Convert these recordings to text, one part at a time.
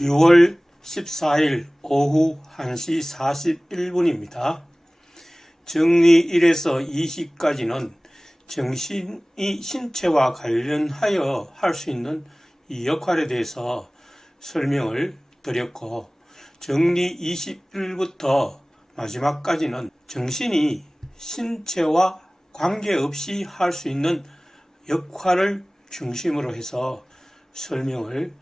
6월 14일 오후 1시 41분입니다. 정리 1에서 20까지는 정신이 신체와 관련하여 할 수 있는 이 역할에 대해서 설명을 드렸고, 정리 21부터 마지막까지는 정신이 신체와 관계없이 할 수 있는 역할을 중심으로 해서 설명을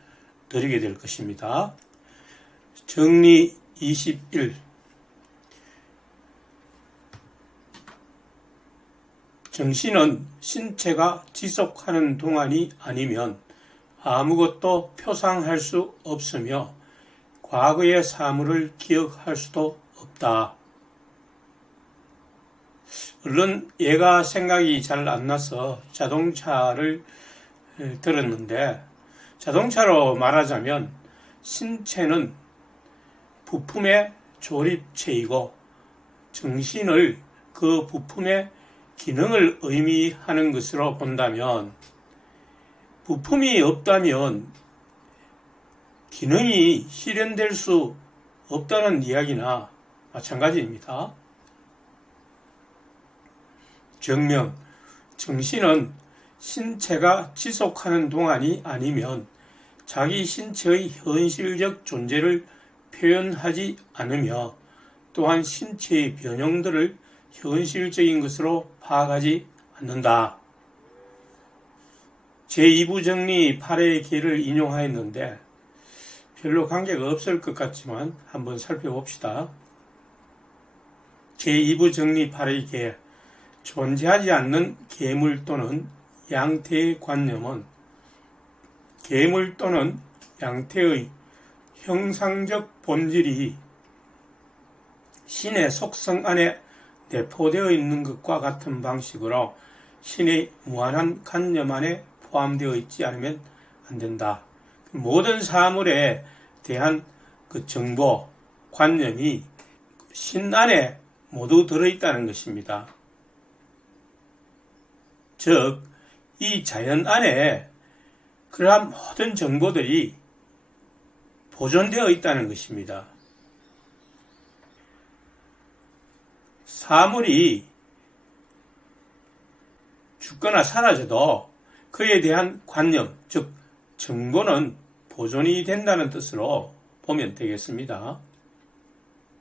드리게 될 것입니다. 정리 21. 정신은 신체가 지속하는 동안이 아니면 아무것도 표상할 수 없으며 과거의 사물을 기억할 수도 없다. 물론 얘가 생각이 잘 안 나서 자동차를 들었는데, 자동차로 말하자면 신체는 부품의 조립체이고 정신을 그 부품의 기능을 의미하는 것으로 본다면, 부품이 없다면 기능이 실현될 수 없다는 이야기나 마찬가지입니다. 정명, 정신은 신체가 지속하는 동안이 아니면 자기 신체의 현실적 존재를 표현하지 않으며 또한 신체의 변형들을 현실적인 것으로 파악하지 않는다. 제2부 정리 8의 개를 인용하였는데 별로 관계가 없을 것 같지만 한번 살펴봅시다. 제2부 정리 8의 개, 존재하지 않는 계물 또는 양태의 관념은 계물 또는 양태의 형상적 본질이 신의 속성 안에 내포되어 있는 것과 같은 방식으로 신의 무한한 관념 안에 포함되어 있지 않으면 안 된다. 모든 사물에 대한 그 정보, 관념이 신 안에 모두 들어있다는 것입니다. 즉, 이 자연 안에 그러한 모든 정보들이 보존되어 있다는 것입니다. 사물이 죽거나 사라져도 그에 대한 관념, 즉 정보는 보존이 된다는 뜻으로 보면 되겠습니다.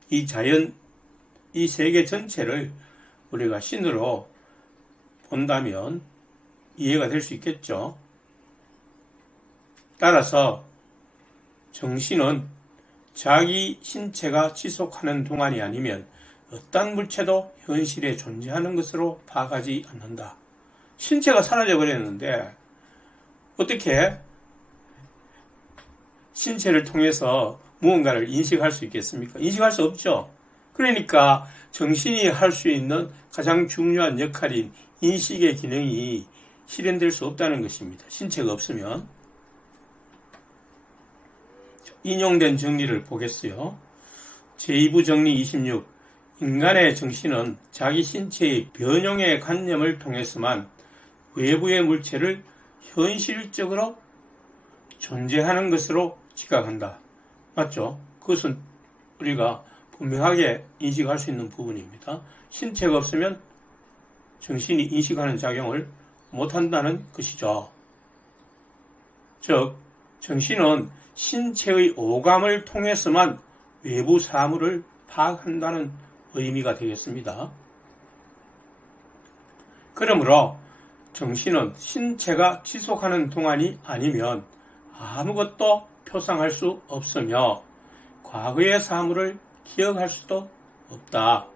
이 자연, 이 세계 전체를 우리가 신으로 본다면 이해가 될 수 있겠죠. 따라서 정신은 자기 신체가 지속하는 동안이 아니면 어떤 물체도 현실에 존재하는 것으로 파악하지 않는다. 신체가 사라져 버렸는데 어떻게 신체를 통해서 무언가를 인식할 수 있겠습니까? 인식할 수 없죠. 그러니까 정신이 할 수 있는 가장 중요한 역할인 인식의 기능이 실현될 수 없다는 것입니다. 신체가 없으면. 인용된 정리를 보겠어요. 제2부 정리 26. 인간의 정신은 자기 신체의 변형의 관념을 통해서만 외부의 물체를 현실적으로 존재하는 것으로 지각한다. 맞죠? 그것은 우리가 분명하게 인식할 수 있는 부분입니다. 신체가 없으면 정신이 인식하는 작용을 못한다는 것이죠. 즉, 정신은 신체의 오감을 통해서만 외부 사물을 파악한다는 의미가 되겠습니다. 그러므로 정신은 신체가 지속하는 동안이 아니면 아무것도 표상할 수 없으며 과거의 사물을 기억할 수도 없다.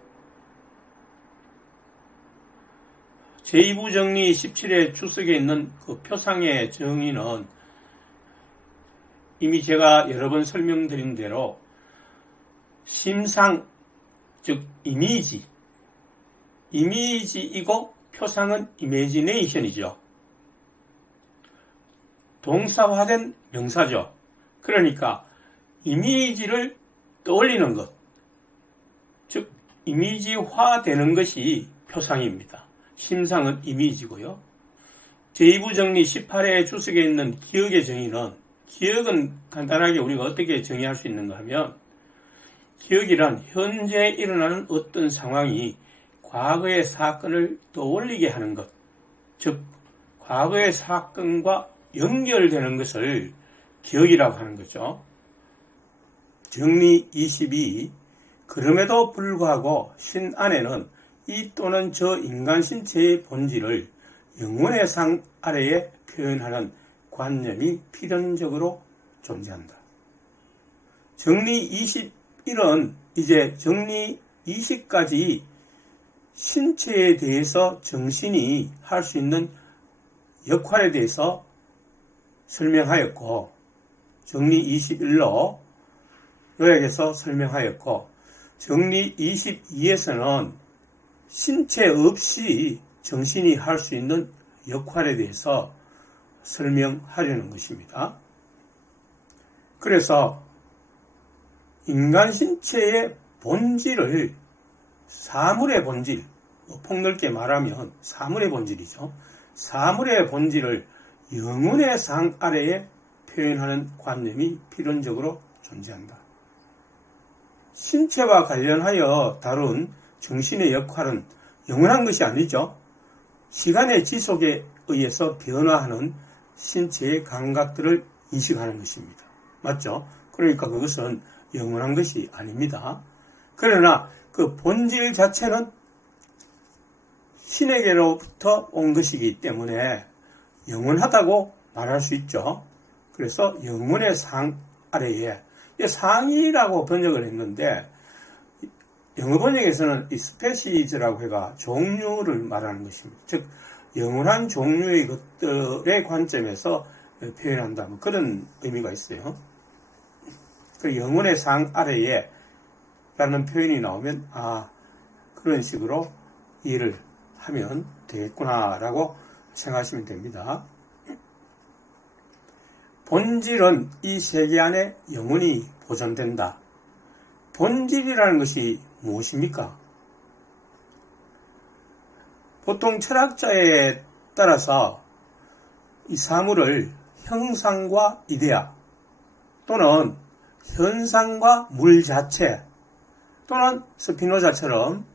제2부 정리 17의 주석에 있는 그 표상의 정의는 이미 제가 여러 번 설명드린 대로 심상, 즉 이미지이고 표상은 이미지네이션이죠. 동사화된 명사죠. 그러니까 이미지를 떠올리는 것, 즉 이미지화되는 것이 표상입니다. 심상은 이미지고요. 제2부 정리 18회 주석에 있는 기억의 정의는 기억은 간단하게 우리가 어떻게 정의할 수 있는가 하면, 기억이란 현재 일어나는 어떤 상황이 과거의 사건을 떠올리게 하는 것, 즉 과거의 사건과 연결되는 것을 기억이라고 하는 거죠. 정리 22. 그럼에도 불구하고 신 안에는 이 또는 저 인간 신체의 본질을 영혼의 상 아래에 표현하는 관념이 필연적으로 존재한다. 정리 21은 이제 정리 20까지 신체에 대해서 정신이 할 수 있는 역할에 대해서 설명하였고, 정리 21로 요약해서 설명하였고, 정리 22에서는 신체 없이 정신이 할 수 있는 역할에 대해서 설명하려는 것입니다. 그래서 인간 신체의 본질을, 사물의 본질, 폭넓게 말하면 사물의 본질이죠. 사물의 본질을 영혼의 상 아래에 표현하는 관념이 필연적으로 존재한다. 신체와 관련하여 다룬 정신의 역할은 영원한 것이 아니죠. 시간의 지속에 의해서 변화하는 신체의 감각들을 인식하는 것입니다. 맞죠? 그러니까 그것은 영원한 것이 아닙니다. 그러나 그 본질 자체는 신에게로부터 온 것이기 때문에 영원하다고 말할 수 있죠. 그래서 영혼의 상 아래에, 상이라고 번역을 했는데, 영어 번역에서는 이 스페시즈라고 해가 종류를 말하는 것입니다. 즉 영원한 종류의 것들의 관점에서 표현한다, 뭐 그런 의미가 있어요. 그 영혼의 상 아래에 라는 표현이 나오면 그런 식으로 이해를 하면 되겠구나 라고 생각하시면 됩니다. 본질은 이 세계 안에 영원히 보존된다. 본질이라는 것이 무엇입니까? 보통 철학자에 따라서 이 사물을 형상과 이데아, 또는 현상과 물 자체, 또는 스피노자처럼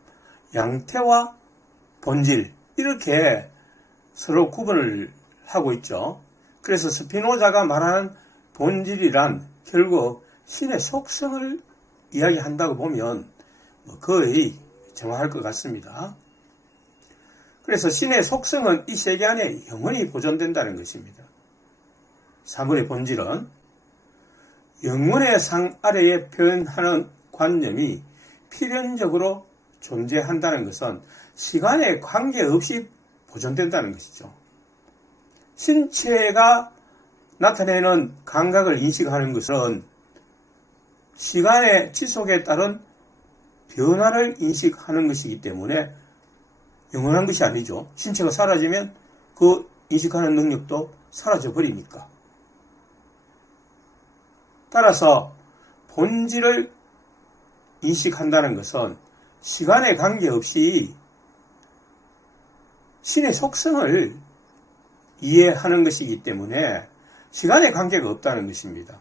양태와 본질, 이렇게 서로 구분을 하고 있죠. 그래서 스피노자가 말하는 본질이란 결국 신의 속성을 이야기한다고 보면 거의 정확할 것 같습니다. 그래서 신의 속성은 이 세계 안에 영원히 보존된다는 것입니다. 사물의 본질은 영혼의 상 아래에 표현하는 관념이 필연적으로 존재한다는 것은 시간에 관계없이 보존된다는 것이죠. 신체가 나타내는 감각을 인식하는 것은 시간의 지속에 따른 변화를 인식하는 것이기 때문에 영원한 것이 아니죠. 신체가 사라지면 그 인식하는 능력도 사라져 버리니까. 따라서 본질을 인식한다는 것은 시간에 관계없이 신의 속성을 이해하는 것이기 때문에 시간에 관계가 없다는 것입니다.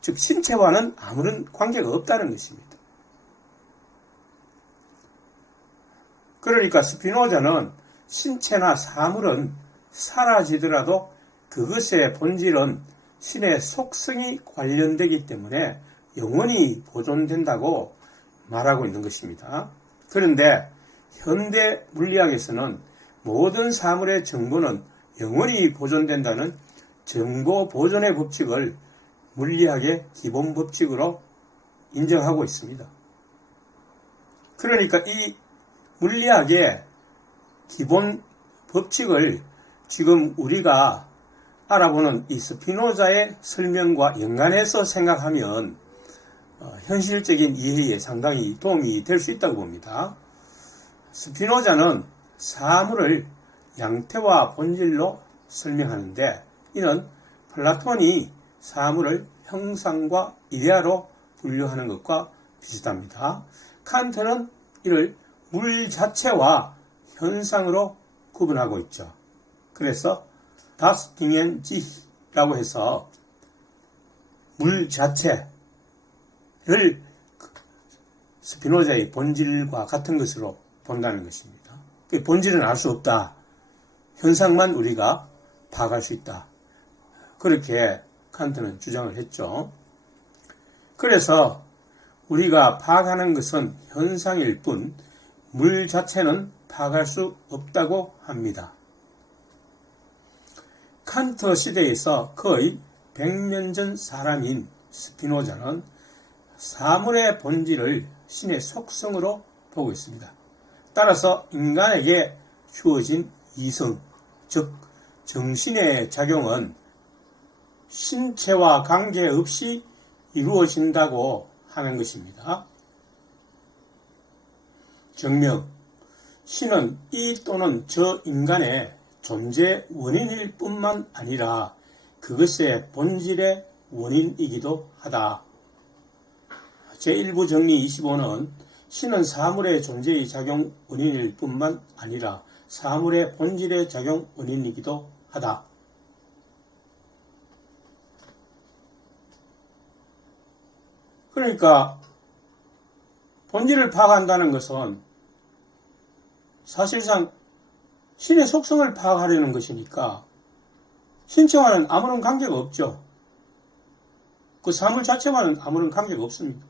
즉 신체와는 아무런 관계가 없다는 것입니다. 그러니까 스피노자는 신체나 사물은 사라지더라도 그것의 본질은 신의 속성이 관련되기 때문에 영원히 보존된다고 말하고 있는 것입니다. 그런데 현대 물리학에서는 모든 사물의 정보는 영원히 보존된다는 정보 보존의 법칙을 물리학의 기본 법칙으로 인정하고 있습니다. 그러니까 이 물리학의 기본 법칙을 지금 우리가 알아보는 이 스피노자의 설명과 연관해서 생각하면 현실적인 이해에 상당히 도움이 될 수 있다고 봅니다. 스피노자는 사물을 양태와 본질로 설명하는데 이는 플라톤이 사물을 형상과 이데아로 분류하는 것과 비슷합니다. 칸트는 이를 물 자체와 현상으로 구분하고 있죠. 그래서 Das Dingen sich 라고 해서 물 자체를 스피노자의 본질과 같은 것으로 본다는 것입니다. 그 본질은 알 수 없다. 현상만 우리가 파악할 수 있다. 그렇게 칸트는 주장을 했죠. 그래서 우리가 파악하는 것은 현상일 뿐 물 자체는 파악할 수 없다고 합니다. 칸트 시대에서 거의 100년 전 사람인 스피노자는 사물의 본질을 신의 속성으로 보고 있습니다. 따라서 인간에게 주어진 이성, 즉 정신의 작용은 신체와 관계없이 이루어진다고 하는 것입니다. 정명, 신은 이 또는 저 인간의 존재 원인일 뿐만 아니라 그것의 본질의 원인이기도 하다. 제1부 정리 25는 신은 사물의 존재의 작용 원인일 뿐만 아니라 사물의 본질의 작용 원인이기도 하다. 그러니까 본질을 파악한다는 것은 사실상 신의 속성을 파악하려는 것이니까 신체와는 아무런 관계가 없죠. 그 사물 자체와는 아무런 관계가 없습니다.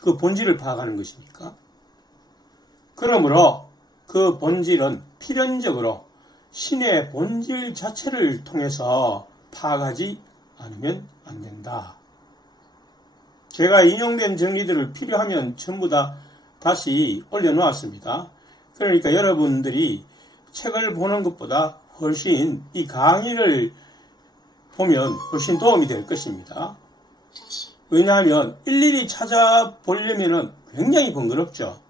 그 본질을 파악하는 것이니까. 그러므로 그 본질은 필연적으로 신의 본질 자체를 통해서 파악하지 않으면 안 된다. 제가 인용된 정리들을 필요하면 전부 다 다시 올려놓았습니다. 그러니까 여러분들이 책을 보는 것보다 훨씬 이 강의를 보면 훨씬 도움이 될 것입니다. 왜냐하면 일일이 찾아보려면 굉장히 번거롭죠.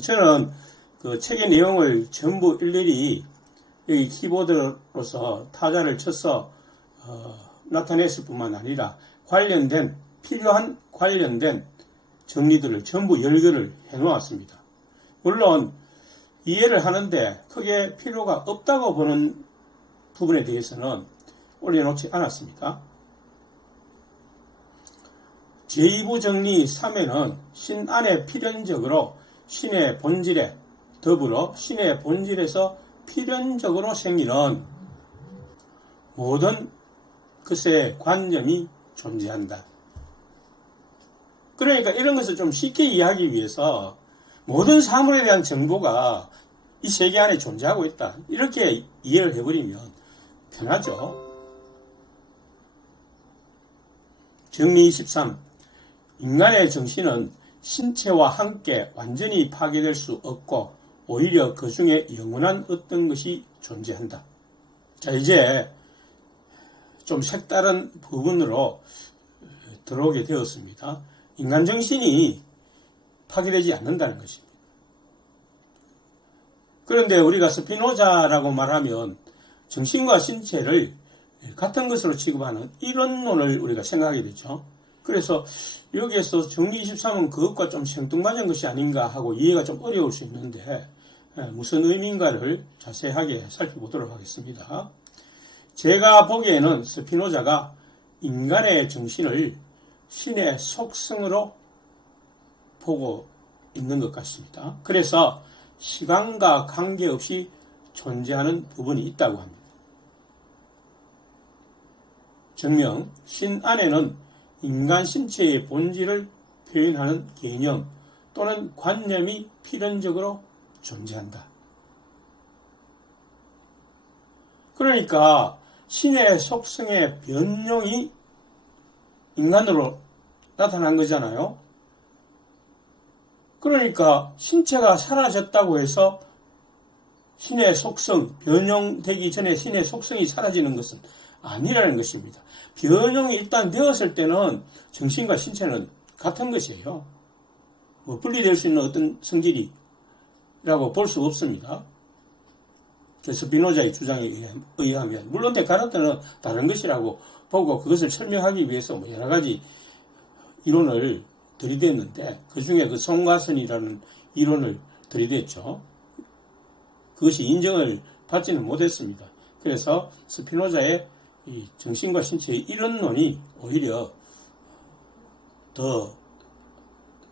저는 그 책의 내용을 전부 일일이 여기 키보드로서 타자를 쳐서 나타냈을 뿐만 아니라 필요한 관련된 정리들을 전부 열거를 해놓았습니다. 물론 이해를 하는데 크게 필요가 없다고 보는 부분에 대해서는 올려놓지 않았습니다. 제2부 정리 3에는 신 안에 필연적으로 신의 본질에 더불어 신의 본질에서 필연적으로 생기는 모든 것의 관념이 존재한다. 그러니까 이런 것을 좀 쉽게 이해하기 위해서 모든 사물에 대한 정보가 이 세계 안에 존재하고 있다. 이렇게 이해를 해버리면 편하죠. 정리 23. 인간의 정신은 신체와 함께 완전히 파괴될 수 없고 오히려 그 중에 영원한 어떤 것이 존재한다. 자, 이제 좀 색다른 부분으로 들어오게 되었습니다. 인간 정신이 파괴되지 않는다는 것입니다. 그런데 우리가 스피노자라고 말하면 정신과 신체를 같은 것으로 취급하는 이론론을 우리가 생각하게 되죠. 그래서 여기에서 정리 23은 그것과 좀 생뚱맞은 것이 아닌가 하고 이해가 좀 어려울 수 있는데 무슨 의미인가를 자세하게 살펴보도록 하겠습니다. 제가 보기에는 스피노자가 인간의 정신을 신의 속성으로 보고 있는 것 같습니다. 그래서 시간과 관계없이 존재하는 부분이 있다고 합니다. 정녕, 신 안에는 인간 신체의 본질을 표현하는 개념 또는 관념이 필연적으로 존재한다. 그러니까 신의 속성의 변형이 인간으로 나타난 거잖아요. 그러니까 신체가 사라졌다고 해서 신의 속성, 변형되기 전에 신의 속성이 사라지는 것은 아니라는 것입니다. 변형이 일단 되었을 때는 정신과 신체는 같은 것이에요. 분리될 수 있는 어떤 성질이라고 볼 수 없습니다. 그래서 스피노자의 주장에 의하면 물론 데카르트는 다른 것이라고 보고 그것을 설명하기 위해서 여러 가지 이론을 들이댔는데 그 중에 그 송가선이라는 이론을 들이댔죠. 그것이 인정을 받지는 못했습니다. 그래서 스피노자의 이 정신과 신체의 이론론이 오히려 더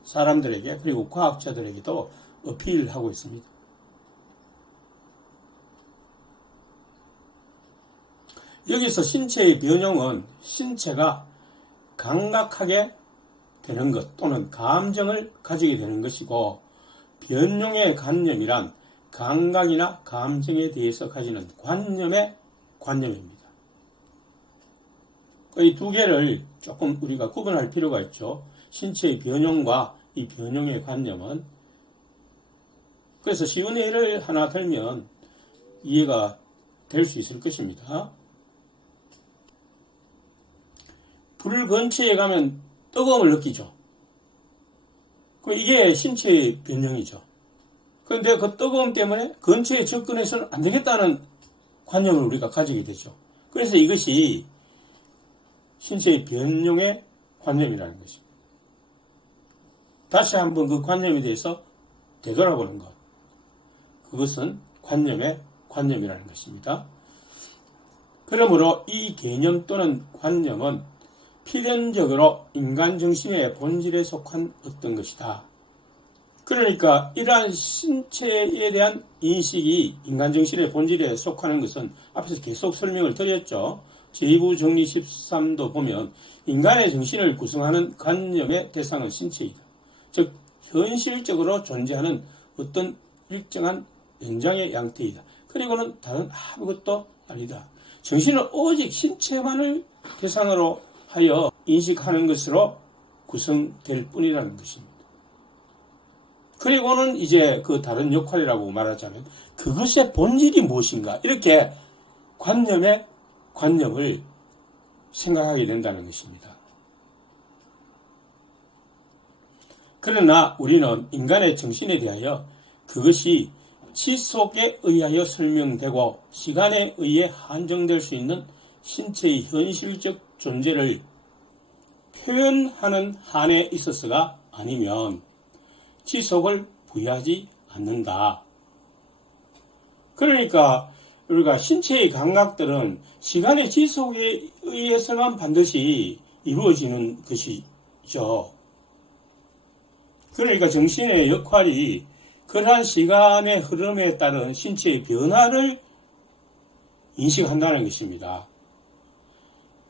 사람들에게 그리고 과학자들에게도 어필하고 있습니다. 여기서 신체의 변형은 신체가 감각하게 되는 것 또는 감정을 가지게 되는 것이고, 변형의 관념이란 감각이나 감정에 대해서 가지는 관념의 관념입니다. 이 두 개를 조금 우리가 구분할 필요가 있죠. 신체의 변형과 이 변형의 관념은. 그래서 쉬운 예를 하나 들면 이해가 될 수 있을 것입니다. 불 근처에 가면 뜨거움을 느끼죠. 이게 신체의 변형이죠. 그런데 그 뜨거움 때문에 근처에 접근해서는 안 되겠다는 관념을 우리가 가지게 되죠. 그래서 이것이 신체의 변형의 관념이라는 것입니다. 다시 한번 그 관념에 대해서 되돌아보는 것. 그것은 관념의 관념이라는 것입니다. 그러므로 이 개념 또는 관념은 필연적으로 인간 정신의 본질에 속한 어떤 것이다. 그러니까 이러한 신체에 대한 인식이 인간 정신의 본질에 속하는 것은 앞에서 계속 설명을 드렸죠. 제2부 정리 13도 보면 인간의 정신을 구성하는 관념의 대상은 신체이다. 즉 현실적으로 존재하는 어떤 일정한 연장의 양태이다. 그리고는 다른 아무것도 아니다. 정신은 오직 신체만을 대상으로 하여 인식하는 것으로 구성될 뿐이라는 것입니다. 그리고는 이제 그 다른 역할이라고 말하자면 그것의 본질이 무엇인가, 이렇게 관념을 생각하게 된다는 것입니다. 그러나 우리는 인간의 정신에 대하여 그것이 지속에 의하여 설명되고 시간에 의해 한정될 수 있는 신체의 현실적 존재를 표현하는 한에 있어서가 아니면 지속을 부여하지 않는다. 그러니까 우리가 신체의 감각들은 시간의 지속에 의해서만 반드시 이루어지는 것이죠. 그러니까 정신의 역할이 그러한 시간의 흐름에 따른 신체의 변화를 인식한다는 것입니다.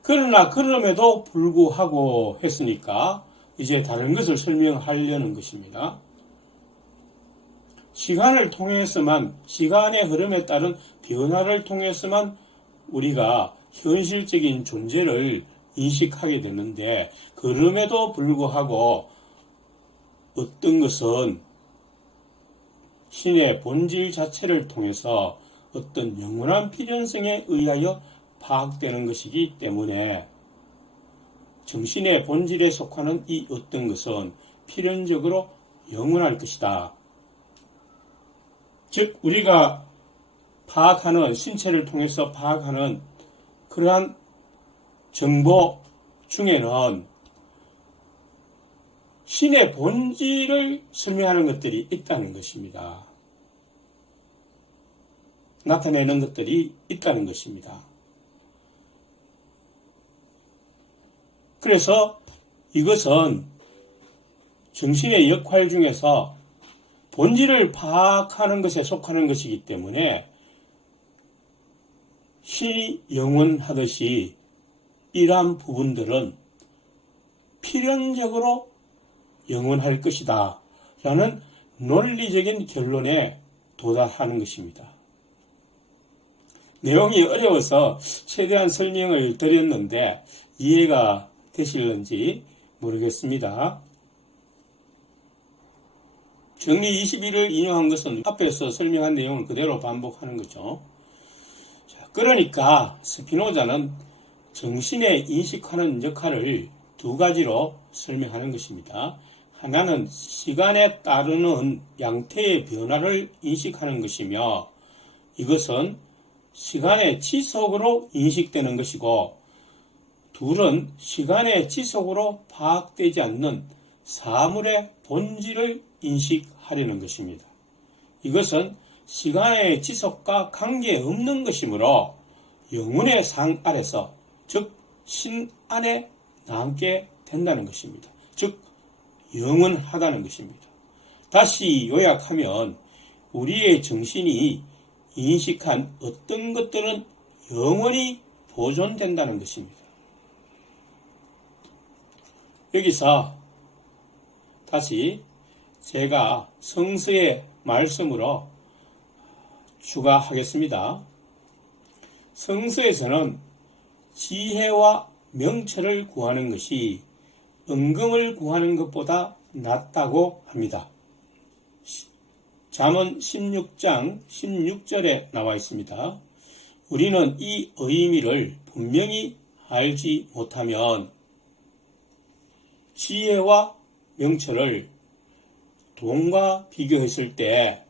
그러나 그럼에도 불구하고 했으니까 이제 다른 것을 설명하려는 것입니다. 시간의 흐름에 따른 변화를 통해서만 우리가 현실적인 존재를 인식하게 되는데, 그럼에도 불구하고 어떤 것은 신의 본질 자체를 통해서 어떤 영원한 필연성에 의하여 파악되는 것이기 때문에 정신의 본질에 속하는 이 어떤 것은 필연적으로 영원할 것이다. 즉 우리가 파악하는, 신체를 통해서 파악하는 그러한 정보 중에는 신의 본질을 설명하는 것들이 있다는 것입니다. 나타내는 것들이 있다는 것입니다. 그래서 이것은 정신의 역할 중에서 본질을 파악하는 것에 속하는 것이기 때문에 신이 영원하듯이 이러한 부분들은 필연적으로 영원할 것이다 라는 논리적인 결론에 도달하는 것입니다. 내용이 어려워서 최대한 설명을 드렸는데 이해가 되실는지 모르겠습니다. 정리 21을 인용한 것은 앞에서 설명한 내용을 그대로 반복하는 거죠. 그러니까 스피노자는 정신의 인식하는 역할을 두 가지로 설명하는 것입니다. 하나는 시간에 따르는 양태의 변화를 인식하는 것이며, 이것은 시간의 지속으로 인식되는 것이고, 둘은 시간의 지속으로 파악되지 않는 사물의 본질을 인식하려는 것입니다. 이것은 시간의 지속과 관계없는 것이므로 영혼의 상 아래서, 즉 신 안에 남게 된다는 것입니다. 즉 영원하다는 것입니다. 다시 요약하면 우리의 정신이 인식한 어떤 것들은 영원히 보존된다는 것입니다. 여기서 다시 제가 성서의 말씀으로 추가하겠습니다. 성서에서는 지혜와 명철을 구하는 것이 은금을 구하는 것보다 낫다고 합니다. 잠언 16장 16절에 나와 있습니다. 우리는 이 의미를 분명히 알지 못하면 지혜와 명철을 돈과 비교했을 때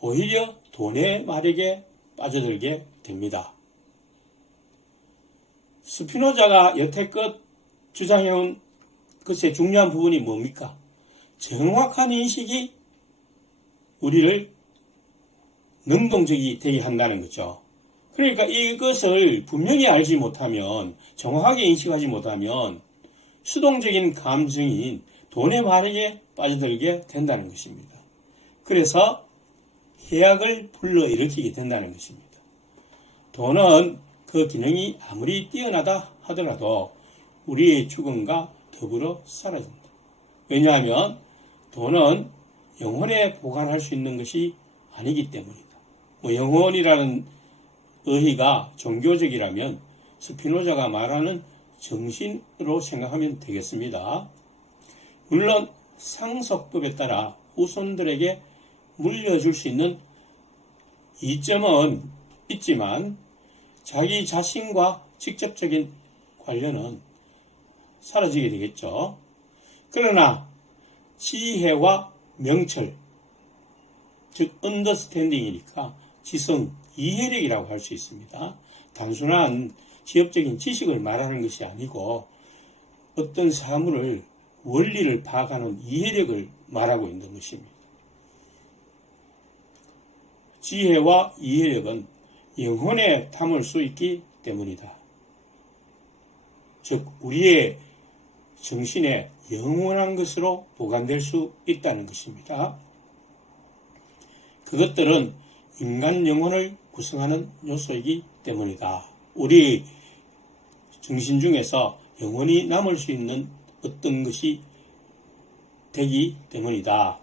오히려 돈의 마력에 빠져들게 됩니다. 스피노자가 여태껏 주장해온 것의 중요한 부분이 뭡니까? 정확한 인식이 우리를 능동적이 되게 한다는 거죠. 그러니까 이것을 분명히 알지 못하면, 정확하게 인식하지 못하면 수동적인 감정인 돈의 마력에 빠져들게 된다는 것입니다. 그래서 해악을 불러일으키게 된다는 것입니다. 돈은 그 기능이 아무리 뛰어나다 하더라도 우리의 죽음과 더불어 사라진다. 왜냐하면 돈은 영혼에 보관할 수 있는 것이 아니기 때문이다. 영혼이라는 의의가 종교적이라면 스피노자가 말하는 정신으로 생각하면 되겠습니다. 물론 상속법에 따라 후손들에게 물려줄 수 있는 이점은 있지만 자기 자신과 직접적인 관련은 사라지게 되겠죠. 그러나 지혜와 명철, 즉 언더스탠딩이니까 지성, 이해력이라고 할 수 있습니다. 단순한 지엽적인 지식을 말하는 것이 아니고 어떤 사물을, 원리를 파악하는 이해력을 말하고 있는 것입니다. 지혜와 이해력은 영혼에 담을 수 있기 때문이다. 즉 우리의 정신에 영원한 것으로 보관될 수 있다는 것입니다. 그것들은 인간 영혼을 구성하는 요소이기 때문이다. 우리 정신 중에서 영원히 남을 수 있는 어떤 것이 되기 때문이다.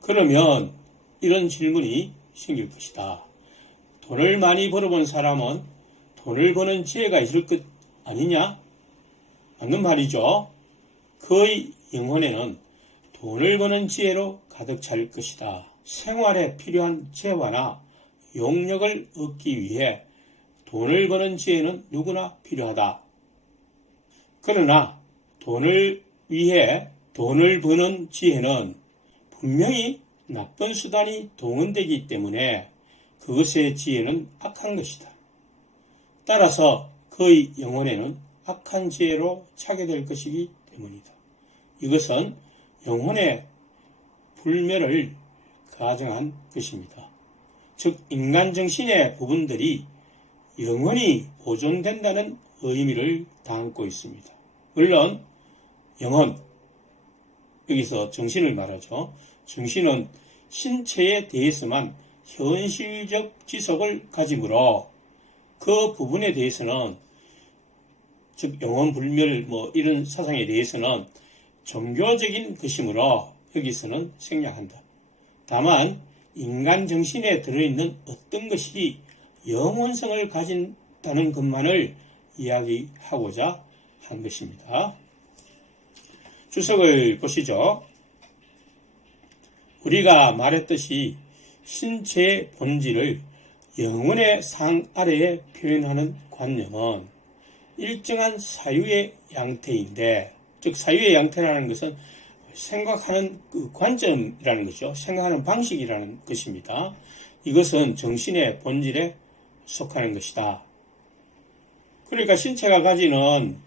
그러면 이런 질문이 생길 것이다. 돈을 많이 벌어본 사람은 돈을 버는 지혜가 있을 것 아니냐? 맞는 말이죠. 그의 영혼에는 돈을 버는 지혜로 가득 찰 것이다. 생활에 필요한 재화나 용력을 얻기 위해 돈을 버는 지혜는 누구나 필요하다. 그러나 돈을 위해 돈을 버는 지혜는 분명히 나쁜 수단이 동원되기 때문에 그것의 지혜는 악한 것이다. 따라서 그의 영혼에는 악한 지혜로 차게 될 것이기 때문이다. 이것은 영혼의 불멸을 가정한 것입니다. 즉 인간 정신의 부분들이 영원히 보존된다는 의미를 담고 있습니다. 물론 영혼, 여기서 정신을 말하죠. 정신은 신체에 대해서만 현실적 지속을 가지므로 그 부분에 대해서는, 즉 영혼 불멸 이런 사상에 대해서는 종교적인 것이므로 여기서는 생략한다. 다만 인간 정신에 들어있는 어떤 것이 영원성을 가진다는 것만을 이야기하고자 한 것입니다. 주석을 보시죠. 우리가 말했듯이 신체의 본질을 영혼의 상 아래에 표현하는 관념은 일정한 사유의 양태인데, 즉 사유의 양태라는 것은 생각하는 그 관점이라는 것이죠. 생각하는 방식이라는 것입니다. 이것은 정신의 본질에 속하는 것이다. 그러니까 신체가 가지는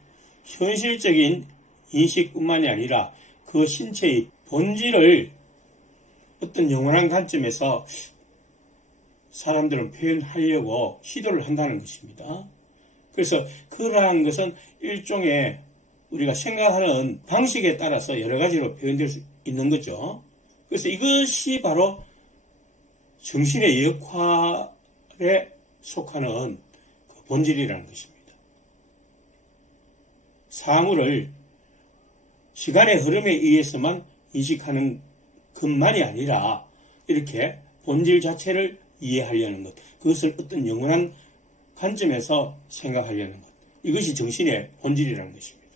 현실적인 인식뿐만이 아니라 그 신체의 본질을 어떤 영원한 관점에서 사람들은 표현하려고 시도를 한다는 것입니다. 그래서 그러한 것은 일종의 우리가 생각하는 방식에 따라서 여러 가지로 표현될 수 있는 거죠. 그래서 이것이 바로 정신의 역할에 속하는 그 본질이라는 것입니다. 사물을 시간의 흐름에 의해서만 인식하는 것만이 아니라 이렇게 본질 자체를 이해하려는 것, 그것을 어떤 영원한 관점에서 생각하려는 것, 이것이 정신의 본질이라는 것입니다.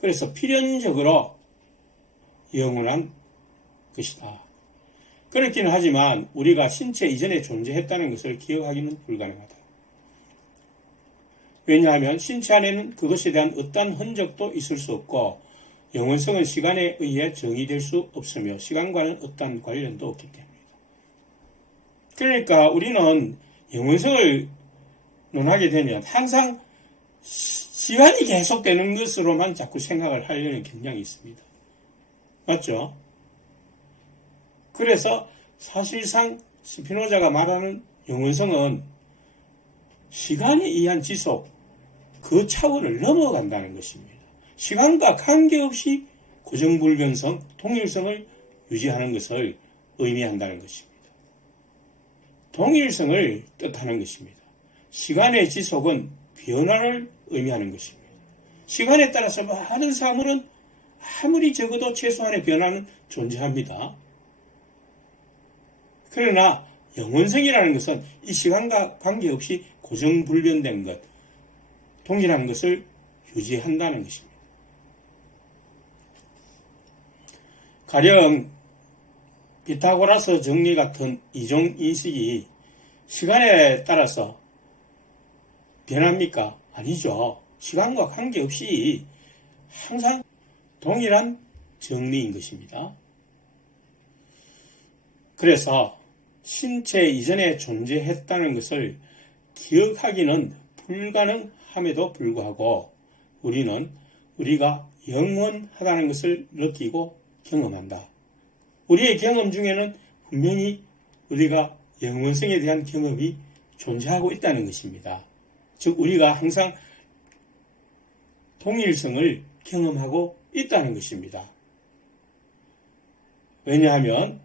그래서 필연적으로 영원한 것이다. 그렇기는 하지만 우리가 신체 이전에 존재했다는 것을 기억하기는 불가능하다. 왜냐하면 신체 안에는 그것에 대한 어떠한 흔적도 있을 수 없고 영원성은 시간에 의해 정의될 수 없으며 시간과는 어떠한 관련도 없기 때문이다. 그러니까 우리는 영원성을 논하게 되면 항상 시간이 계속되는 것으로만 자꾸 생각을 하려는 경향이 있습니다. 맞죠? 그래서 사실상 스피노자가 말하는 영원성은 시간에 의한 지속, 그 차원을 넘어간다는 것입니다. 시간과 관계없이 고정불변성, 통일성을 유지하는 것을 의미한다는 것입니다. 동일성을 뜻하는 것입니다. 시간의 지속은 변화를 의미하는 것입니다. 시간에 따라서 많은 사물은 아무리 적어도 최소한의 변화는 존재합니다. 그러나 영원성이라는 것은 이 시간과 관계없이 고정불변된 것, 동일한 것을 유지한다는 것입니다. 가령 피타고라스 정리 같은 이종 인식이 시간에 따라서 변합니까? 아니죠. 시간과 관계없이 항상 동일한 정리인 것입니다. 그래서 신체 이전에 존재했다는 것을 기억하기는 불가능함에도 불구하고 우리는 우리가 영원하다는 것을 느끼고 경험한다. 우리의 경험 중에는 분명히 우리가 영원성에 대한 경험이 존재하고 있다는 것입니다. 즉 우리가 항상 동일성을 경험하고 있다는 것입니다. 왜냐하면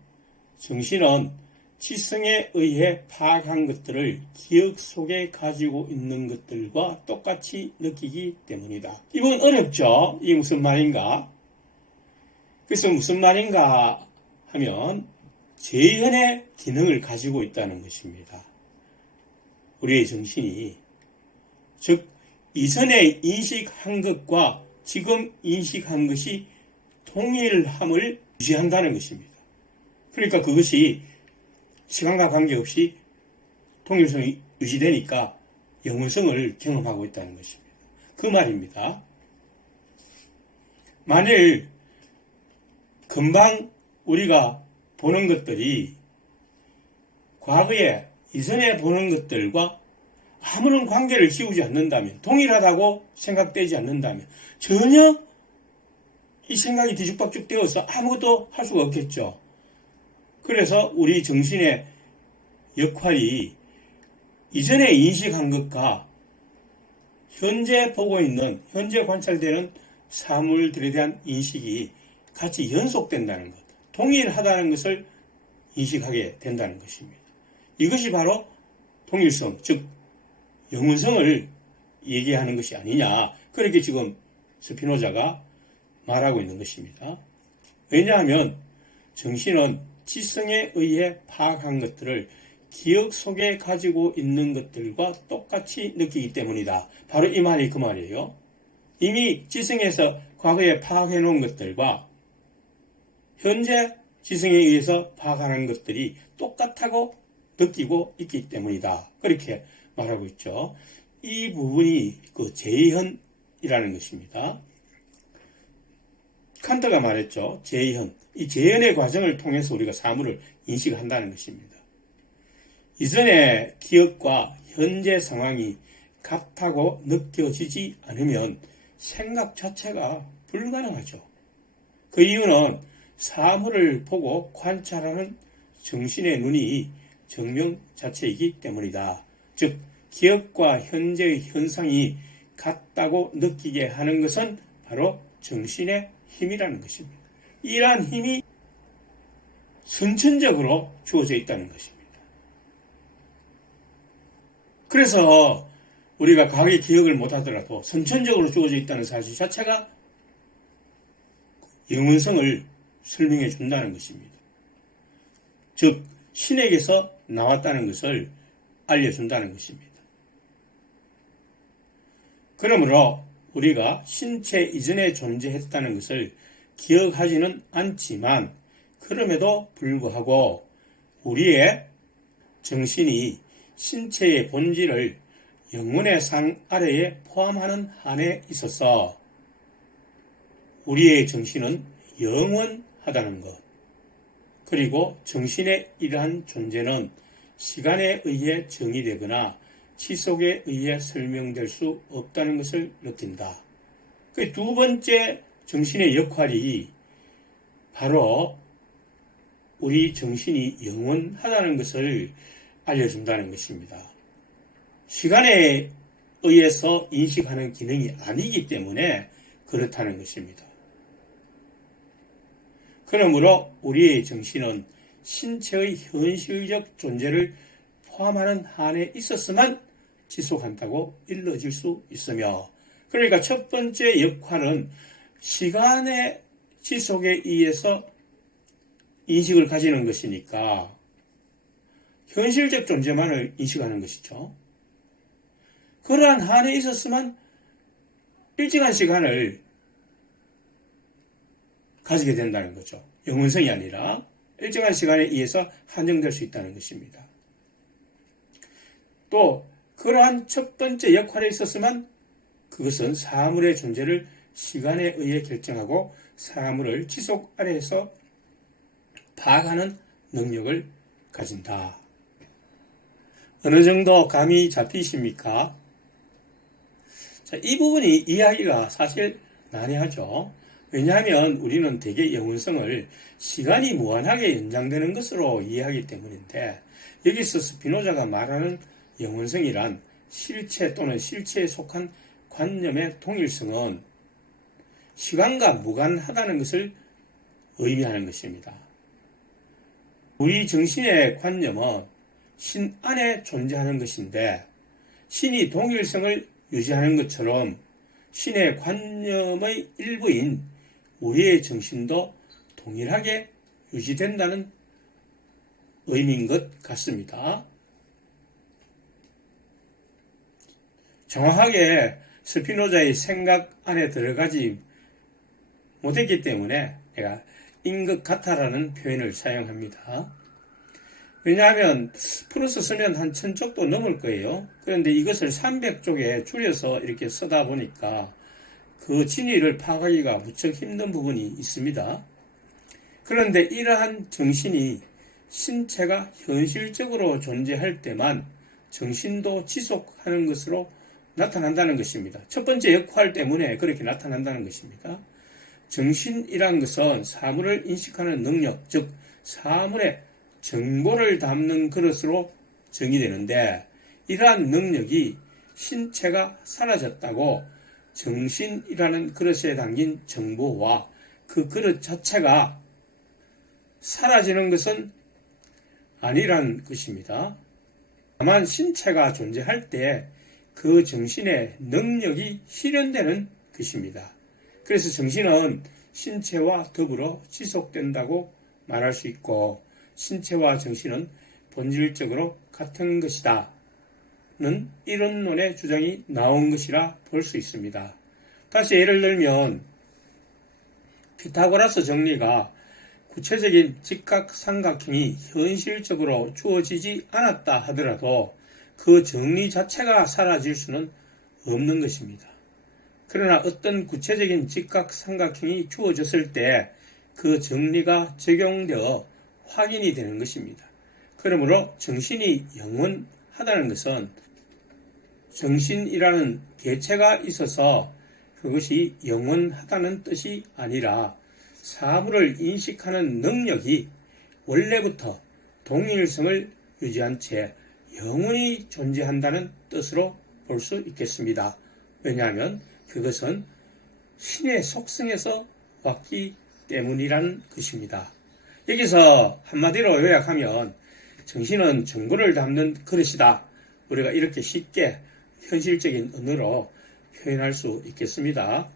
정신은 지성에 의해 파악한 것들을 기억 속에 가지고 있는 것들과 똑같이 느끼기 때문이다. 이 부분 어렵죠? 이게 무슨 말인가? 그래서 무슨 말인가 하면 재현의 기능을 가지고 있다는 것입니다. 우리의 정신이, 즉 이전에 인식한 것과 지금 인식한 것이 동일함을 유지한다는 것입니다. 그러니까 그것이 시간과 관계없이 동일성이 유지되니까 영원성을 경험하고 있다는 것입니다. 그 말입니다. 만일 금방 우리가 보는 것들이 과거에 이전에 보는 것들과 아무런 관계를 지우지 않는다면, 동일하다고 생각되지 않는다면 전혀 이 생각이 뒤죽박죽 되어서 아무것도 할 수가 없겠죠. 그래서 우리 정신의 역할이 이전에 인식한 것과 현재 보고 있는, 현재 관찰되는 사물들에 대한 인식이 같이 연속된다는 것, 동일하다는 것을 인식하게 된다는 것입니다. 이것이 바로 동일성, 즉 영원성을 얘기하는 것이 아니냐, 그렇게 지금 스피노자가 말하고 있는 것입니다. 왜냐하면 정신은 지성에 의해 파악한 것들을 기억 속에 가지고 있는 것들과 똑같이 느끼기 때문이다. 바로 이 말이 그 말이에요. 이미 지성에서 과거에 파악해 놓은 것들과 현재 지성에 의해서 파악하는 것들이 똑같다고 느끼고 있기 때문이다. 그렇게 말하고 있죠. 이 부분이 그 재현이라는 것입니다. 칸트가 말했죠. 재현. 이 재현의 과정을 통해서 우리가 사물을 인식한다는 것입니다. 이전의 기억과 현재 상황이 같다고 느껴지지 않으면 생각 자체가 불가능하죠. 그 이유는 사물을 보고 관찰하는 정신의 눈이 증명 자체이기 때문이다. 즉 기업과 현재의 현상이 같다고 느끼게 하는 것은 바로 정신의 힘이라는 것입니다. 이러한 힘이 선천적으로 주어져 있다는 것입니다. 그래서 우리가 과거의 기억을 못하더라도 선천적으로 주어져 있다는 사실 자체가 영원성을 설명해 준다는 것입니다. 즉 신에게서 나왔다는 것을 알려준다는 것입니다. 그러므로 우리가 신체 이전에 존재했다는 것을 기억하지는 않지만 그럼에도 불구하고 우리의 정신이 신체의 본질을 영혼의 상 아래에 포함하는 한에 있어서 우리의 정신은 영원하다는 것, 그리고 정신의 이러한 존재는 시간에 의해 정의되거나 지속에 의해 설명될 수 없다는 것을 느낀다. 그 두 번째 정신의 역할이 바로 우리 정신이 영원하다는 것을 알려준다는 것입니다. 시간에 의해서 인식하는 기능이 아니기 때문에 그렇다는 것입니다. 그러므로 우리의 정신은 신체의 현실적 존재를 포함하는 한에 있었으면 지속한다고 일러질 수 있으며, 그러니까 첫 번째 역할은 시간의 지속에 의해서 인식을 가지는 것이니까 현실적 존재만을 인식하는 것이죠. 그러한 한에 있었으면 일정한 시간을 가지게 된다는 거죠. 영원성이 아니라 일정한 시간에 의해서 한정될 수 있다는 것입니다. 또 그러한 첫 번째 역할에 있었으면 그것은 사물의 존재를 시간에 의해 결정하고 사물을 지속 아래에서 파악하는 능력을 가진다. 어느 정도 감이 잡히십니까? 자, 이 부분이 이해하기가 사실 난해하죠. 왜냐하면 우리는 대개 영원성을 시간이 무한하게 연장되는 것으로 이해하기 때문인데, 여기서 스피노자가 말하는 영원성이란 실체 또는 실체에 속한 관념의 동일성은 시간과 무관하다는 것을 의미하는 것입니다. 우리 정신의 관념은 신 안에 존재하는 것인데, 신이 동일성을 유지하는 것처럼 신의 관념의 일부인 우리의 정신도 동일하게 유지된다는 의미인 것 같습니다. 정확하게 스피노자의 생각 안에 들어가지 못했기 때문에 내가 인 것 같아라는 표현을 사용합니다. 왜냐하면 풀어서 쓰면 한 1000쪽도 넘을 거예요. 그런데 이것을 300쪽에 줄여서 이렇게 쓰다 보니까 그 진위를 파악하기가 무척 힘든 부분이 있습니다. 그런데 이러한 정신이 신체가 현실적으로 존재할 때만 정신도 지속하는 것으로 나타난다는 것입니다. 첫 번째 역할 때문에 그렇게 나타난다는 것입니다. 정신이란 것은 사물을 인식하는 능력, 즉 사물의 정보를 담는 그릇으로 정의되는데, 이러한 능력이 신체가 사라졌다고 정신이라는 그릇에 담긴 정보와 그 그릇 자체가 사라지는 것은 아니란 것입니다. 다만 신체가 존재할 때 그 정신의 능력이 실현되는 것입니다. 그래서 정신은 신체와 더불어 지속된다고 말할 수 있고, 신체와 정신은 본질적으로 같은 것이다 는 이론론의 주장이 나온 것이라 볼 수 있습니다. 다시 예를 들면 피타고라스 정리가 구체적인 직각삼각형이 현실적으로 주어지지 않았다 하더라도 그 정리 자체가 사라질 수는 없는 것입니다. 그러나 어떤 구체적인 직각삼각형이 주어졌을 때 그 정리가 적용되어 확인이 되는 것입니다. 그러므로 정신이 영원하다는 것은 정신이라는 개체가 있어서 그것이 영원하다는 뜻이 아니라 사물을 인식하는 능력이 원래부터 동일성을 유지한 채 영원히 존재한다는 뜻으로 볼 수 있겠습니다. 왜냐하면 그것은 신의 속성에서 왔기 때문이라는 것입니다. 여기서 한마디로 요약하면 정신은 정보를 담는 그릇이다. 우리가 이렇게 쉽게 현실적인 언어로 표현할 수 있겠습니다.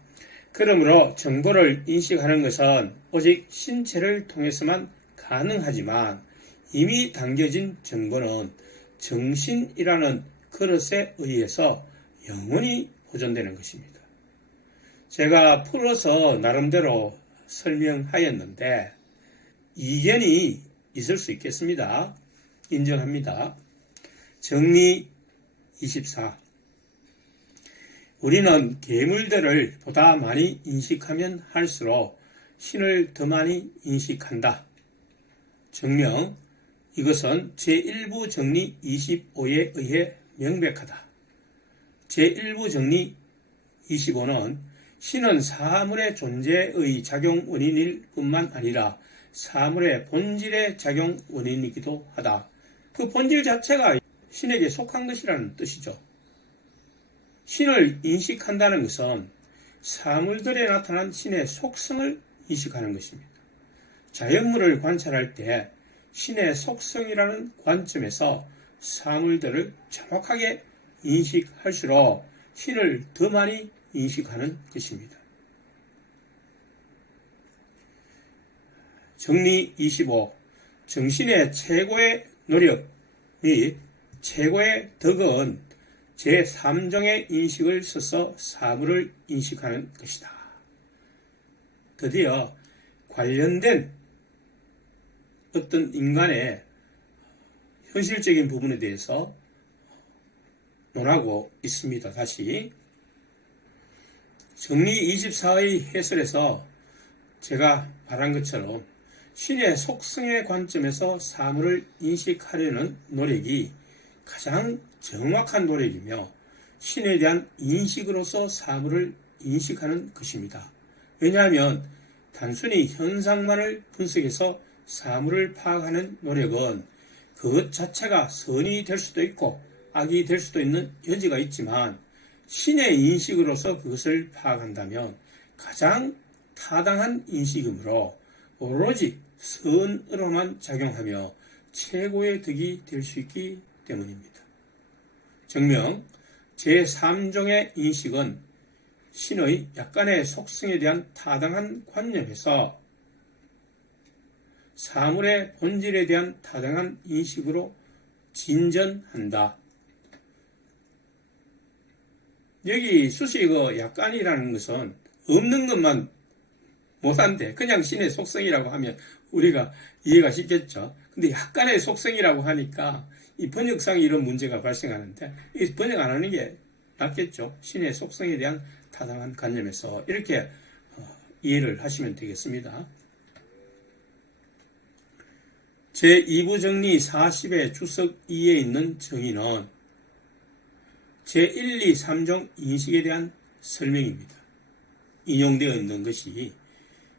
그러므로 정보를 인식하는 것은 오직 신체를 통해서만 가능하지만 이미 담겨진 정보는 정신이라는 그릇에 의해서 영원히 보존되는 것입니다. 제가 풀어서 나름대로 설명하였는데 이견이 있을 수 있겠습니다. 인정합니다. 정리 24. 우리는 괴물들을 보다 많이 인식하면 할수록 신을 더 많이 인식한다. 증명, 이것은 제1부 정리 25에 의해 명백하다. 제1부 정리 25는 신은 사물의 존재의 작용 원인일 뿐만 아니라 사물의 본질의 작용 원인이기도 하다. 그 본질 자체가 신에게 속한 것이라는 뜻이죠. 신을 인식한다는 것은 사물들에 나타난 신의 속성을 인식하는 것입니다. 자연물을 관찰할 때 신의 속성이라는 관점에서 사물들을 정확하게 인식할수록 신을 더 많이 인식하는 것입니다. 정리 25. 정신의 최고의 노력 및 최고의 덕은 제3종의 인식을 써서 사물을 인식하는 것이다. 드디어 관련된 어떤 인간의 현실적인 부분에 대해서 논하고 있습니다. 다시 정리 24의 해설에서 제가 말한 것처럼 신의 속성의 관점에서 사물을 인식하려는 노력이 가장 정확한 노력이며 신에 대한 인식으로서 사물을 인식하는 것입니다. 왜냐하면 단순히 현상만을 분석해서 사물을 파악하는 노력은 그것 자체가 선이 될 수도 있고 악이 될 수도 있는 여지가 있지만 신의 인식으로서 그것을 파악한다면 가장 타당한 인식이므로 오로지 선으로만 작용하며 최고의 덕이 될 수 있기 때문입니다. 증명, 제3종의 인식은 신의 약간의 속성에 대한 타당한 관념에서 사물의 본질에 대한 타당한 인식으로 진전한다. 여기 수식어 약간이라는 것은 없는 것만 못한데 그냥 신의 속성이라고 하면 우리가 이해가 쉽겠죠. 근데 약간의 속성이라고 하니까 이 번역상에 이런 문제가 발생하는데 이 번역 안 하는 게 낫겠죠. 신의 속성에 대한 타당한 관념에서 이렇게 이해를 하시면 되겠습니다. 제2부 정리 40의 주석 2에 있는 정의는 제1, 2, 3종 인식에 대한 설명입니다. 인용되어 있는 것이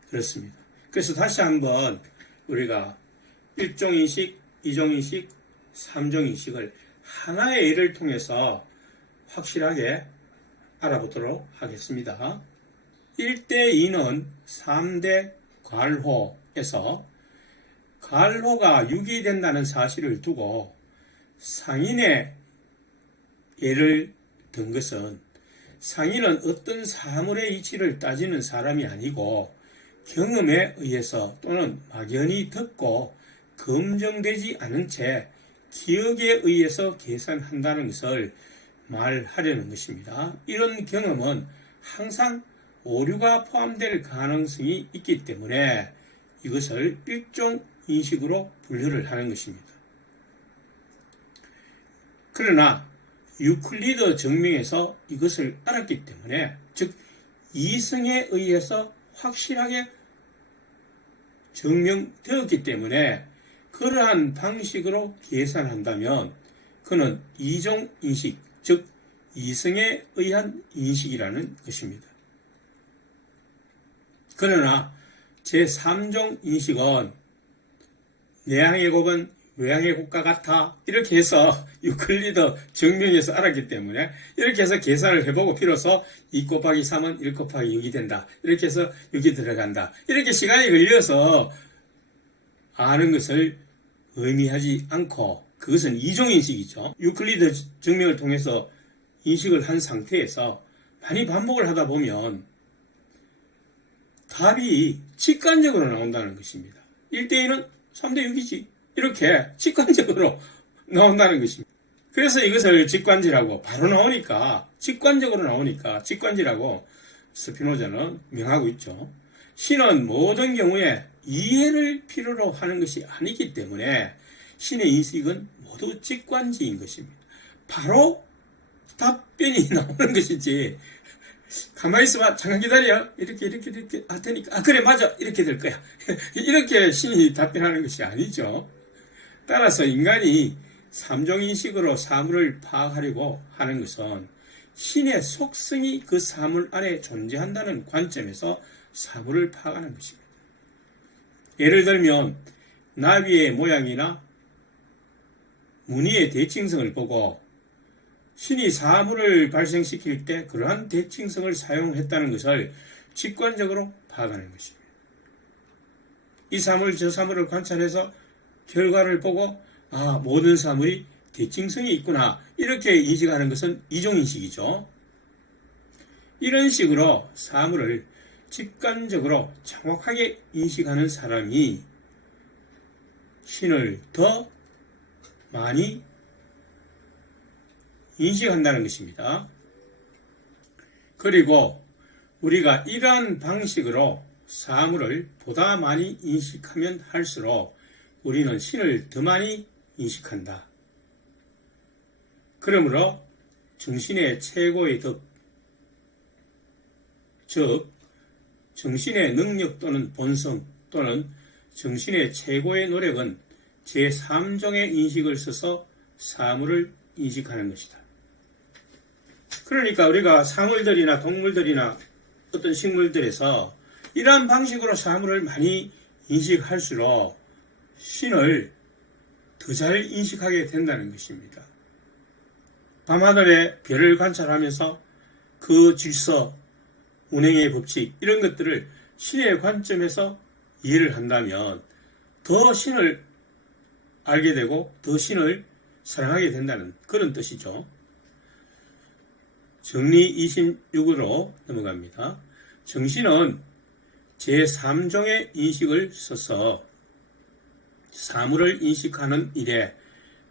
그렇습니다. 그래서 다시 한번 우리가 1종 인식, 2종 인식, 3종 인식을 하나의 예를 통해서 확실하게 알아보도록 하겠습니다. 1대2는 3대 갈호에서 갈호가 유기된다는 사실을 두고 상인의 예를 든 것은 상인은 어떤 사물의 이치를 따지는 사람이 아니고 경험에 의해서 또는 막연히 듣고 검증되지 않은 채 기억에 의해서 계산한다는 것을 말하려는 것입니다. 이런 경험은 항상 오류가 포함될 가능성이 있기 때문에 이것을 일종 인식으로 분류를 하는 것입니다. 그러나 유클리드 증명에서 이것을 알았기 때문에 즉 이성에 의해서 확실하게 증명되었기 때문에 그러한 방식으로 계산한다면 그는 이종 인식, 즉 이성에 의한 인식이라는 것입니다. 그러나 제3종 인식은 내향의 곱은 외향의 국가 같아 이렇게 해서 유클리드 증명에서 알았기 때문에 이렇게 해서 계산을 해보고 비로소 2 곱하기 3은 1 곱하기 6이 된다. 이렇게 해서 6이 들어간다. 이렇게 시간이 걸려서 아는 것을 의미하지 않고 그것은 이종인식이죠. 유클리드 증명을 통해서 인식을 한 상태에서 많이 반복을 하다 보면 답이 직관적으로 나온다는 것입니다. 1대2는 3대6이지. 이렇게 직관적으로 나온다는 것입니다. 그래서 이것을 직관지라고 바로 나오니까 직관적으로 나오니까 직관지라고 스피노자는 명하고 있죠. 신은 모든 경우에 이해를 필요로 하는 것이 아니기 때문에 신의 인식은 모두 직관지인 것입니다. 바로 답변이 나오는 것이지 가만히 있어봐 잠깐 기다려 이렇게 할 테니까 그래 맞아 이렇게 될 거야 이렇게 신이 답변하는 것이 아니죠. 따라서 인간이 삼종인식으로 사물을 파악하려고 하는 것은 신의 속성이 그 사물 안에 존재한다는 관점에서 사물을 파악하는 것입니다. 예를 들면 나비의 모양이나 무늬의 대칭성을 보고 신이 사물을 발생시킬 때 그러한 대칭성을 사용했다는 것을 직관적으로 파악하는 것입니다. 이 사물 저 사물을 관찰해서 결과를 보고 모든 사물이 대칭성이 있구나 이렇게 인식하는 것은 이종인식이죠. 이런 식으로 사물을 직관적으로 정확하게 인식하는 사람이 신을 더 많이 인식한다는 것입니다. 그리고 우리가 이러한 방식으로 사물을 보다 많이 인식하면 할수록 우리는 신을 더 많이 인식한다. 그러므로 정신의 최고의 덕, 즉 정신의 능력 또는 본성 또는 정신의 최고의 노력은 제3종의 인식을 써서 사물을 인식하는 것이다. 그러니까 우리가 사물들이나 동물들이나 어떤 식물들에서 이러한 방식으로 사물을 많이 인식할수록 신을 더 잘 인식하게 된다는 것입니다. 밤하늘의 별을 관찰하면서 그 질서, 운행의 법칙 이런 것들을 신의 관점에서 이해를 한다면 더 신을 알게 되고 더 신을 사랑하게 된다는 그런 뜻이죠. 정리 26으로 넘어갑니다. 정신은 제3종의 인식을 써서 사물을 인식하는 일에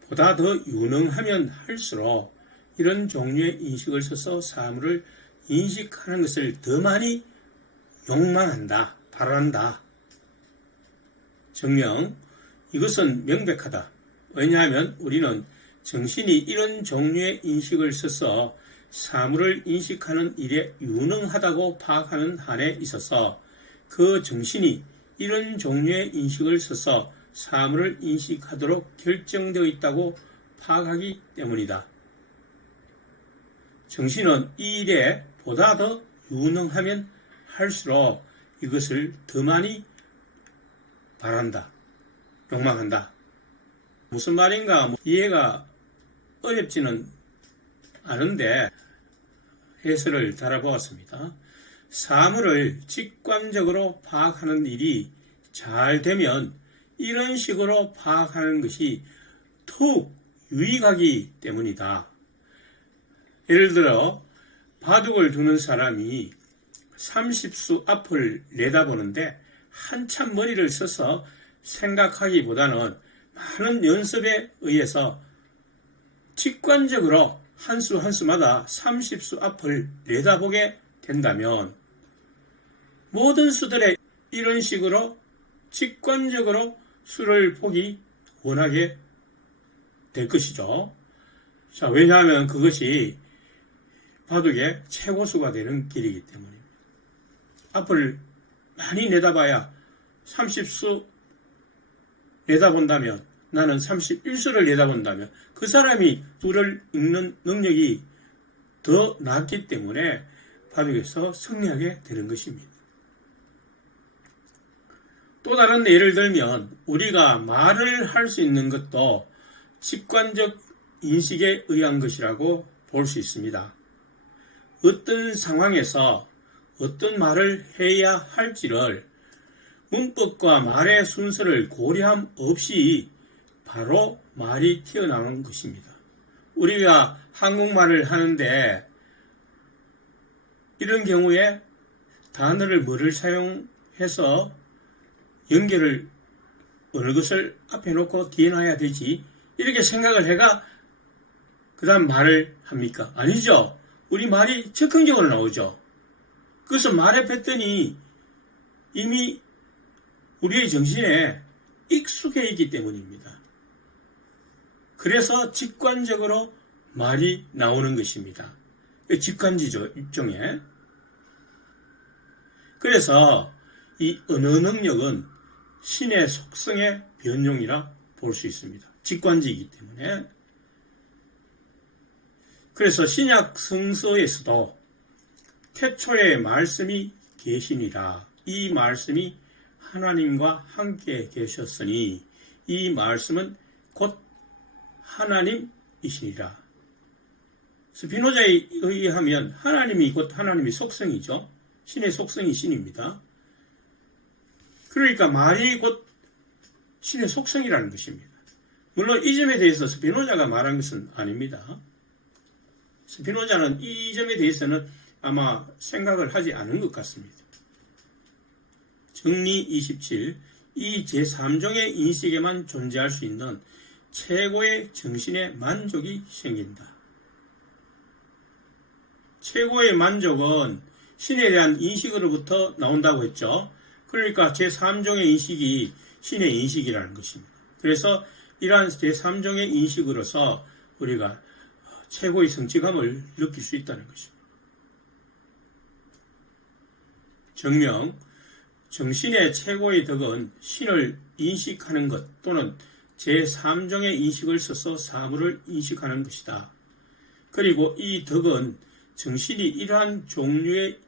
보다 더 유능하면 할수록 이런 종류의 인식을 써서 사물을 인식하는 것을 더 많이 욕망한다, 바란다. 정녕 이것은 명백하다. 왜냐하면 우리는 정신이 이런 종류의 인식을 써서 사물을 인식하는 일에 유능하다고 파악하는 한에 있어서 그 정신이 이런 종류의 인식을 써서 사물을 인식하도록 결정되어 있다고 파악하기 때문이다. 정신은 이 일에 보다 더 유능하면 할수록 이것을 더 많이 바란다, 욕망한다. 무슨 말인가 이해가 어렵지는 않은데 해설을 달아보았습니다. 사물을 직관적으로 파악하는 일이 잘 되면 이런 식으로 파악하는 것이 더욱 유익하기 때문이다. 예를 들어 바둑을 두는 사람이 30수 앞을 내다보는데 한참 머리를 써서 생각하기보다는 많은 연습에 의해서 직관적으로 한 수 한 수마다 30수 앞을 내다보게 된다면 모든 수들의 이런 식으로 직관적으로 수를 보기 원하게 될 것이죠. 자, 왜냐하면 그것이 바둑의 최고수가 되는 길이기 때문입니다. 앞을 많이 내다봐야 30수 내다본다면 나는 31수를 내다본다면 그 사람이 수를 읽는 능력이 더 낫기 때문에 바둑에서 승리하게 되는 것입니다. 또 다른 예를 들면 우리가 말을 할 수 있는 것도 직관적 인식에 의한 것이라고 볼 수 있습니다. 어떤 상황에서 어떤 말을 해야 할지를 문법과 말의 순서를 고려함 없이 바로 말이 튀어나오는 것입니다. 우리가 한국말을 하는데 이런 경우에 단어를 뭐를 사용해서 연결을 어느 것을 앞에 놓고 뒤에 놔야 되지 이렇게 생각을 해가 그 다음 말을 합니까? 아니죠. 우리 말이 즉흥적으로 나오죠. 그래서 말에 뱉더니 이미 우리의 정신에 익숙해 있기 때문입니다. 그래서 직관적으로 말이 나오는 것입니다. 직관지죠, 일종의. 그래서 이 언어 능력은 신의 속성의 변종이라 볼 수 있습니다. 직관지이기 때문에. 그래서 신약 성서에서도 태초에 말씀이 계시니라. 이 말씀이 하나님과 함께 계셨으니 이 말씀은 곧 하나님이시니라. 스피노자에 의하면 하나님이 곧 하나님의 속성이죠. 신의 속성이 신입니다. 그러니까 말이 곧 신의 속성이라는 것입니다. 물론 이 점에 대해서 스피노자가 말한 것은 아닙니다. 스피노자는 이 점에 대해서는 아마 생각을 하지 않은 것 같습니다. 정리 27. 이 제3종의 인식에만 존재할 수 있는 최고의 정신의 만족이 생긴다. 최고의 만족은 신에 대한 인식으로부터 나온다고 했죠. 그러니까 제3종의 인식이 신의 인식이라는 것입니다. 그래서 이러한 제3종의 인식으로서 우리가 최고의 성취감을 느낄 수 있다는 것입니다. 정명, 정신의 최고의 덕은 신을 인식하는 것 또는 제3종의 인식을 써서 사물을 인식하는 것이다. 그리고 이 덕은 정신이 이러한 종류의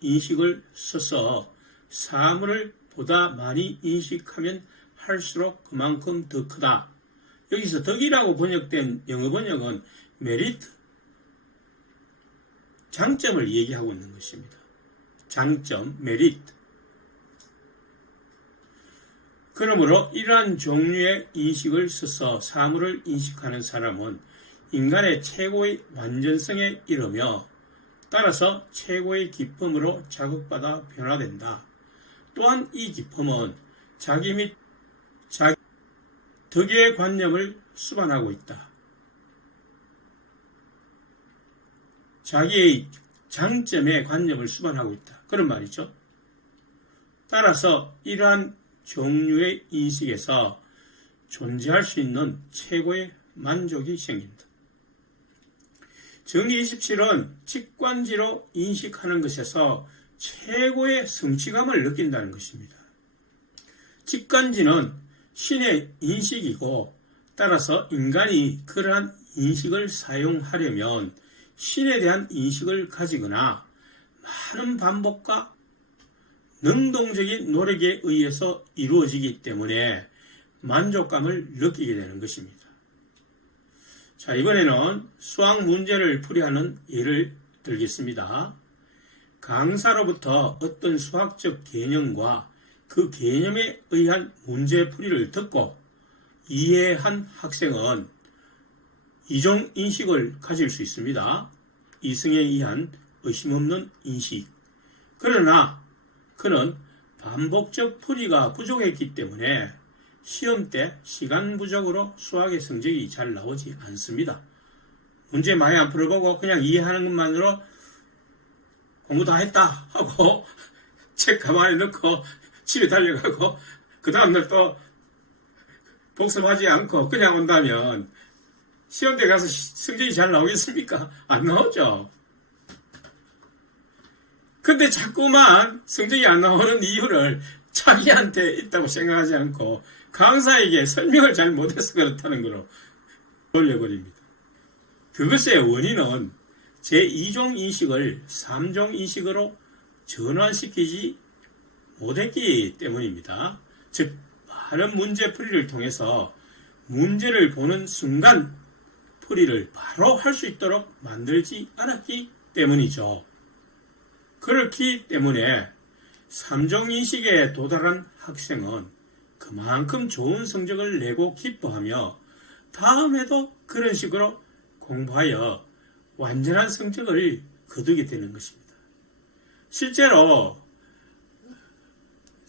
인식을 써서 사물을 보다 많이 인식하면 할수록 그만큼 더 크다. 여기서 덕이라고 번역된 영어 번역은 메리트, 장점을 얘기하고 있는 것입니다. 장점, 메리트. 그러므로 이러한 종류의 인식을 써서 사물을 인식하는 사람은 인간의 최고의 완전성에 이르며 따라서 최고의 기쁨으로 자극받아 변화된다. 또한 이 기쁨은 자기 및 자기 덕의 관념을 수반하고 있다. 자기의 장점의 관념을 수반하고 있다. 그런 말이죠. 따라서 이러한 종류의 인식에서 존재할 수 있는 최고의 만족이 생긴다. 정리 27은 직관지로 인식하는 것에서 최고의 성취감을 느낀다는 것입니다. 직관지는 신의 인식이고 따라서 인간이 그러한 인식을 사용하려면 신에 대한 인식을 가지거나 많은 반복과 능동적인 노력에 의해서 이루어지기 때문에 만족감을 느끼게 되는 것입니다. 자, 이번에는 수학 문제를 풀이하는 예를 들겠습니다. 강사로부터 어떤 수학적 개념과 그 개념에 의한 문제풀이를 듣고 이해한 학생은 이종 인식을 가질 수 있습니다. 이승에 의한 의심 없는 인식. 그러나 그는 반복적 풀이가 부족했기 때문에 시험 때 시간 부족으로 수학의 성적이 잘 나오지 않습니다. 문제 많이 안 풀어보고 그냥 이해하는 것만으로 공부 다 했다 하고 책 가만히 넣고 집에 달려가고 그 다음날 또 복습하지 않고 그냥 온다면 시험 때 가서 성적이 잘 나오겠습니까? 안 나오죠. 근데 자꾸만 성적이 안 나오는 이유를 자기한테 있다고 생각하지 않고 강사에게 설명을 잘 못해서 그렇다는 거로 돌려버립니다. 그것의 원인은 제2종 인식을 3종 인식으로 전환시키지 못했기 때문입니다. 즉 많은 문제풀이를 통해서 문제를 보는 순간 풀이를 바로 할 수 있도록 만들지 않았기 때문이죠. 그렇기 때문에 삼종인식에 도달한 학생은 그만큼 좋은 성적을 내고 기뻐하며 다음에도 그런 식으로 공부하여 완전한 성적을 거두게 되는 것입니다. 실제로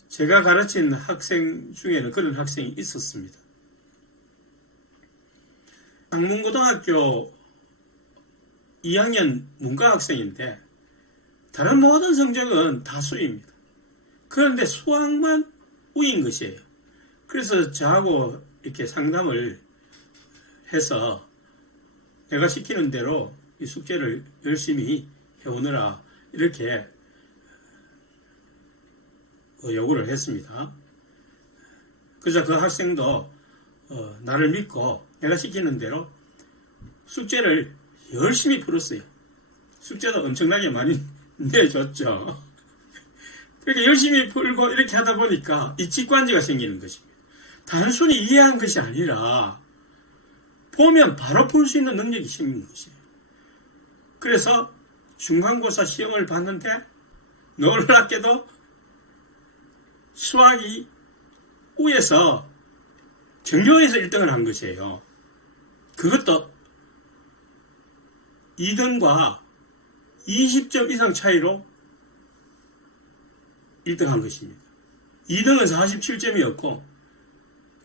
제가 가르친 학생 중에는 그런 학생이 있었습니다. 상문고등학교 2학년 문과학생인데 다른 모든 성적은 다 수입니다. 그런데 수학만 우인 것이에요. 그래서 저하고 이렇게 상담을 해서 내가 시키는 대로 이 숙제를 열심히 해오느라 이렇게 요구를 했습니다. 그래서 그 학생도 나를 믿고 내가 시키는 대로 숙제를 열심히 풀었어요. 숙제도 엄청나게 많이 내줬죠. 그렇게 열심히 풀고 이렇게 하다 보니까 이 직관지가 생기는 것입니다. 단순히 이해한 것이 아니라 보면 바로 풀 수 있는 능력이 생기는 것이에요. 그래서 중간고사 시험을 봤는데 놀랍게도 수학이 우에서 전교에서 1등을 한 것이에요. 그것도 2등과 20점 이상 차이로 1등한 것입니다. 2등은 47점이었고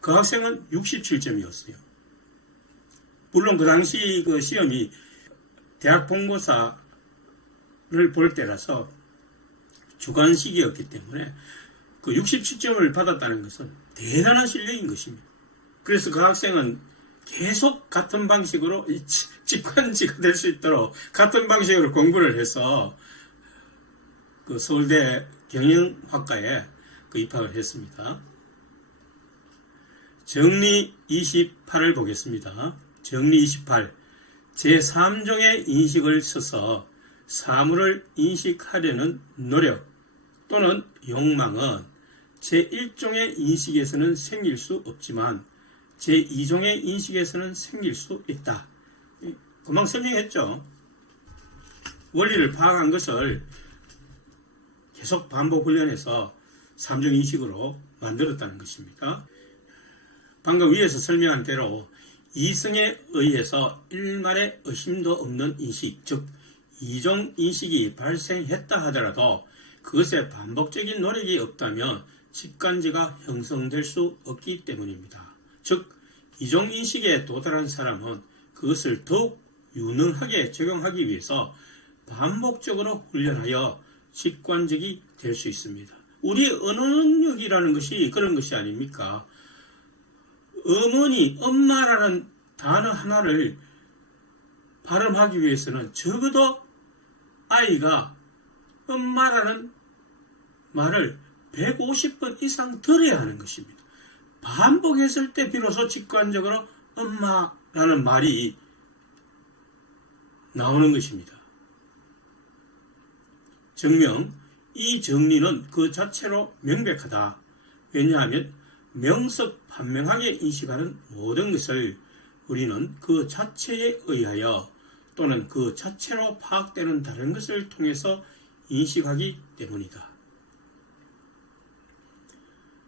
그 학생은 67점이었어요. 물론 그 당시 그 시험이 대학 본고사를 볼 때라서 주관식이었기 때문에 그 67점을 받았다는 것은 대단한 실력인 것입니다. 그래서 그 학생은 계속 같은 방식으로 직관지가 될 수 있도록 같은 방식으로 공부를 해서 그 서울대 경영학과에 입학을 했습니다. 정리 28을 보겠습니다. 정리 28. 제3종의 인식을 써서 사물을 인식하려는 노력 또는 욕망은 제1종의 인식에서는 생길 수 없지만 제2종의 인식에서는 생길 수 있다. 금방 설명했죠. 원리를 파악한 것을 계속 반복 훈련해서 3종 인식으로 만들었다는 것입니다. 방금 위에서 설명한 대로 이성에 의해서 일말의 의심도 없는 인식, 즉 2종 인식이 발생했다 하더라도 그것에 반복적인 노력이 없다면 직관지가 형성될 수 없기 때문입니다. 즉 2종 인식에 도달한 사람은 그것을 더욱 유능하게 적용하기 위해서 반복적으로 훈련하여 직관적이 될 수 있습니다. 우리 언어 능력이라는 것이 그런 것이 아닙니까? 어머니, 엄마라는 단어 하나를 발음하기 위해서는 적어도 아이가 엄마라는 말을 150번 이상 들어야 하는 것입니다. 반복했을 때 비로소 직관적으로 엄마라는 말이 나오는 것입니다. 증명, 이 정리는 그 자체로 명백하다. 왜냐하면 명석반명하게 인식하는 모든 것을 우리는 그 자체에 의하여 또는 그 자체로 파악되는 다른 것을 통해서 인식하기 때문이다.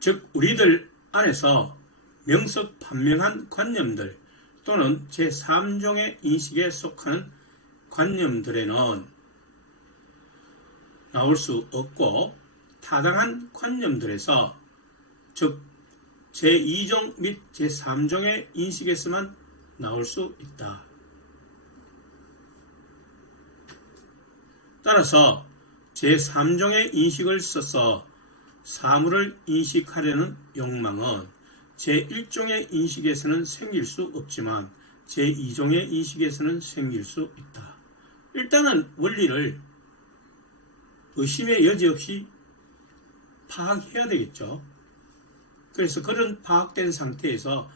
즉 우리들 안에서 명석반명한 관념들 또는 제3종의 인식에 속하는 관념들에는 나올 수 없고 타당한 관념들에서 즉 제2종 및 제3종의 인식에서만 나올 수 있다. 따라서 제3종의 인식을 써서 사물을 인식하려는 욕망은 제1종의 인식에서는 생길 수 없지만 제2종의 인식에서는 생길 수 있다. 일단은 원리를 의심의 여지 없이 파악해야 되겠죠. 그래서 그런 파악된 상태에서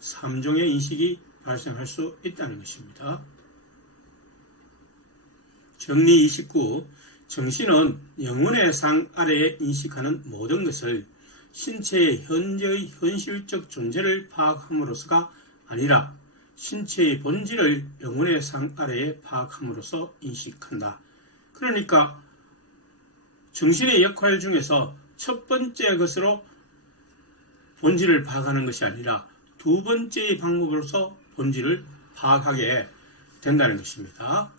3종의 인식이 발생할 수 있다는 것입니다. 정리 29. 정신은 영혼의 상 아래에 인식하는 모든 것을 신체의 현재의 현실적 존재를 파악함으로써가 아니라 신체의 본질을 영혼의 상 아래에 파악함으로써 인식한다. 그러니까 정신의 역할 중에서 첫 번째 것으로 본질을 파악하는 것이 아니라 두 번째의 방법으로서 본질을 파악하게 된다는 것입니다.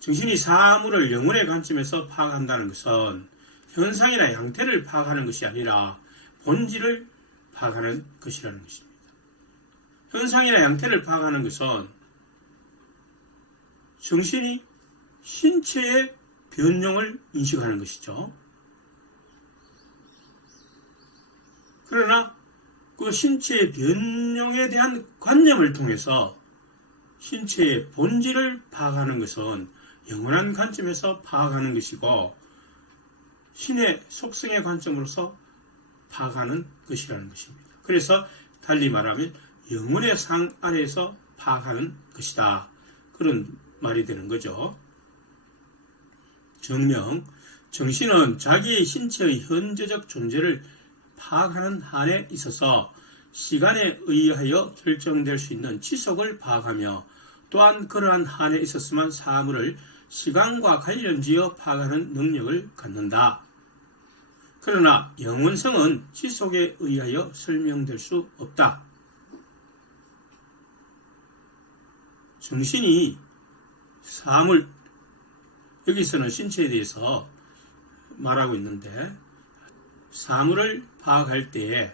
정신이 사물을 영혼의 관점에서 파악한다는 것은 현상이나 양태를 파악하는 것이 아니라 본질을 파악하는 것이라는 것입니다. 현상이나 양태를 파악하는 것은 정신이 신체의 변형을 인식하는 것이죠. 그러나 그 신체의 변형에 대한 관념을 통해서 신체의 본질을 파악하는 것은 영원한 관점에서 파악하는 것이고 신의 속성의 관점으로서 파악하는 것이라는 것입니다. 그래서 달리 말하면 영혼의 상 아래에서 파악하는 것이다. 그런 말이 되는 거죠. 정명, 정신은 자기의 신체의 현재적 존재를 파악하는 한에 있어서 시간에 의하여 결정될 수 있는 지속을 파악하며 또한 그러한 한에 있었으면 사물을 시간과 관련지어 파악하는 능력을 갖는다. 그러나 영원성은 지속에 의하여 설명될 수 없다. 정신이 사물, 여기서는 신체에 대해서 말하고 있는데 사물을 파악할 때에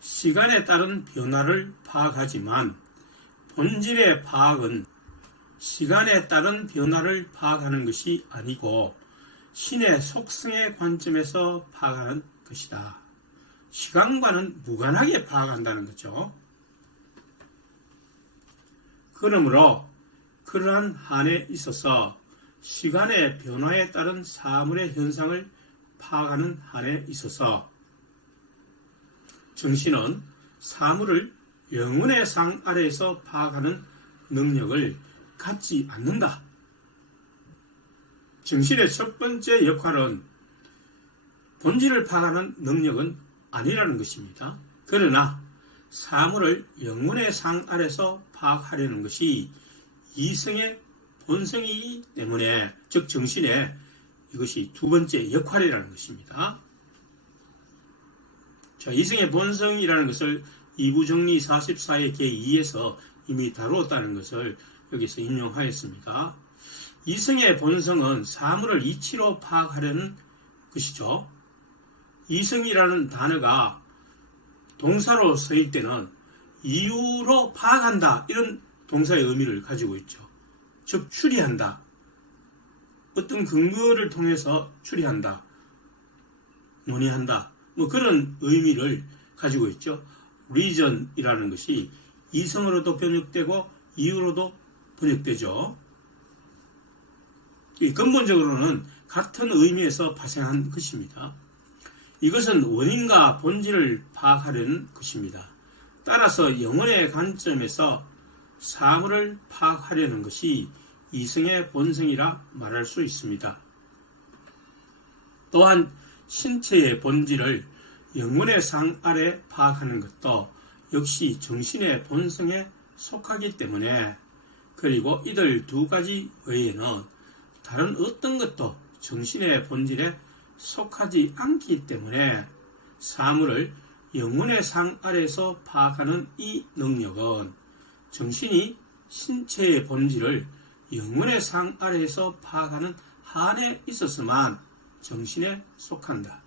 시간에 따른 변화를 파악하지만 본질의 파악은 시간에 따른 변화를 파악하는 것이 아니고 신의 속성의 관점에서 파악하는 것이다. 시간과는 무관하게 파악한다는 거죠. 그러므로 그러한 한에 있어서 시간의 변화에 따른 사물의 현상을 파악하는 한에 있어서 정신은 사물을 영혼의 상 아래에서 파악하는 능력을 갖지 않는다. 정신의 첫 번째 역할은 본질을 파악하는 능력은 아니라는 것입니다. 그러나 사물을 영혼의 상 아래에서 파악하려는 것이 이성의 본성이기 때문에, 즉 정신의 이것이 두 번째 역할이라는 것입니다. 자, 이성의 본성이라는 것을 이부정리 44의 개2에서 이미 다루었다는 것을 여기서 인용하였습니다. 이성의 본성은 사물을 이치로 파악하려는 것이죠. 이성이라는 단어가 동사로 쓰일 때는 이유로 파악한다, 이런 동사의 의미를 가지고 있죠. 즉 추리한다, 어떤 근거를 통해서 추리한다, 논의한다, 뭐 그런 의미를 가지고 있죠. reason이라는 것이 이성으로도 번역되고 이유로도 번역되죠. 근본적으로는 같은 의미에서 파생한 것입니다. 이것은 원인과 본질을 파악하려는 것입니다. 따라서 영혼의 관점에서 사물을 파악하려는 것이 이성의 본성이라 말할 수 있습니다. 또한 신체의 본질을 영혼의 상 아래 파악하는 것도 역시 정신의 본성에 속하기 때문에, 그리고 이들 두 가지 외에는 다른 어떤 것도 정신의 본질에 속하지 않기 때문에 사물을 영혼의 상 아래에서 파악하는 이 능력은 정신이 신체의 본질을 영혼의 상 아래에서 파악하는 한에 있었으만 정신에 속한다.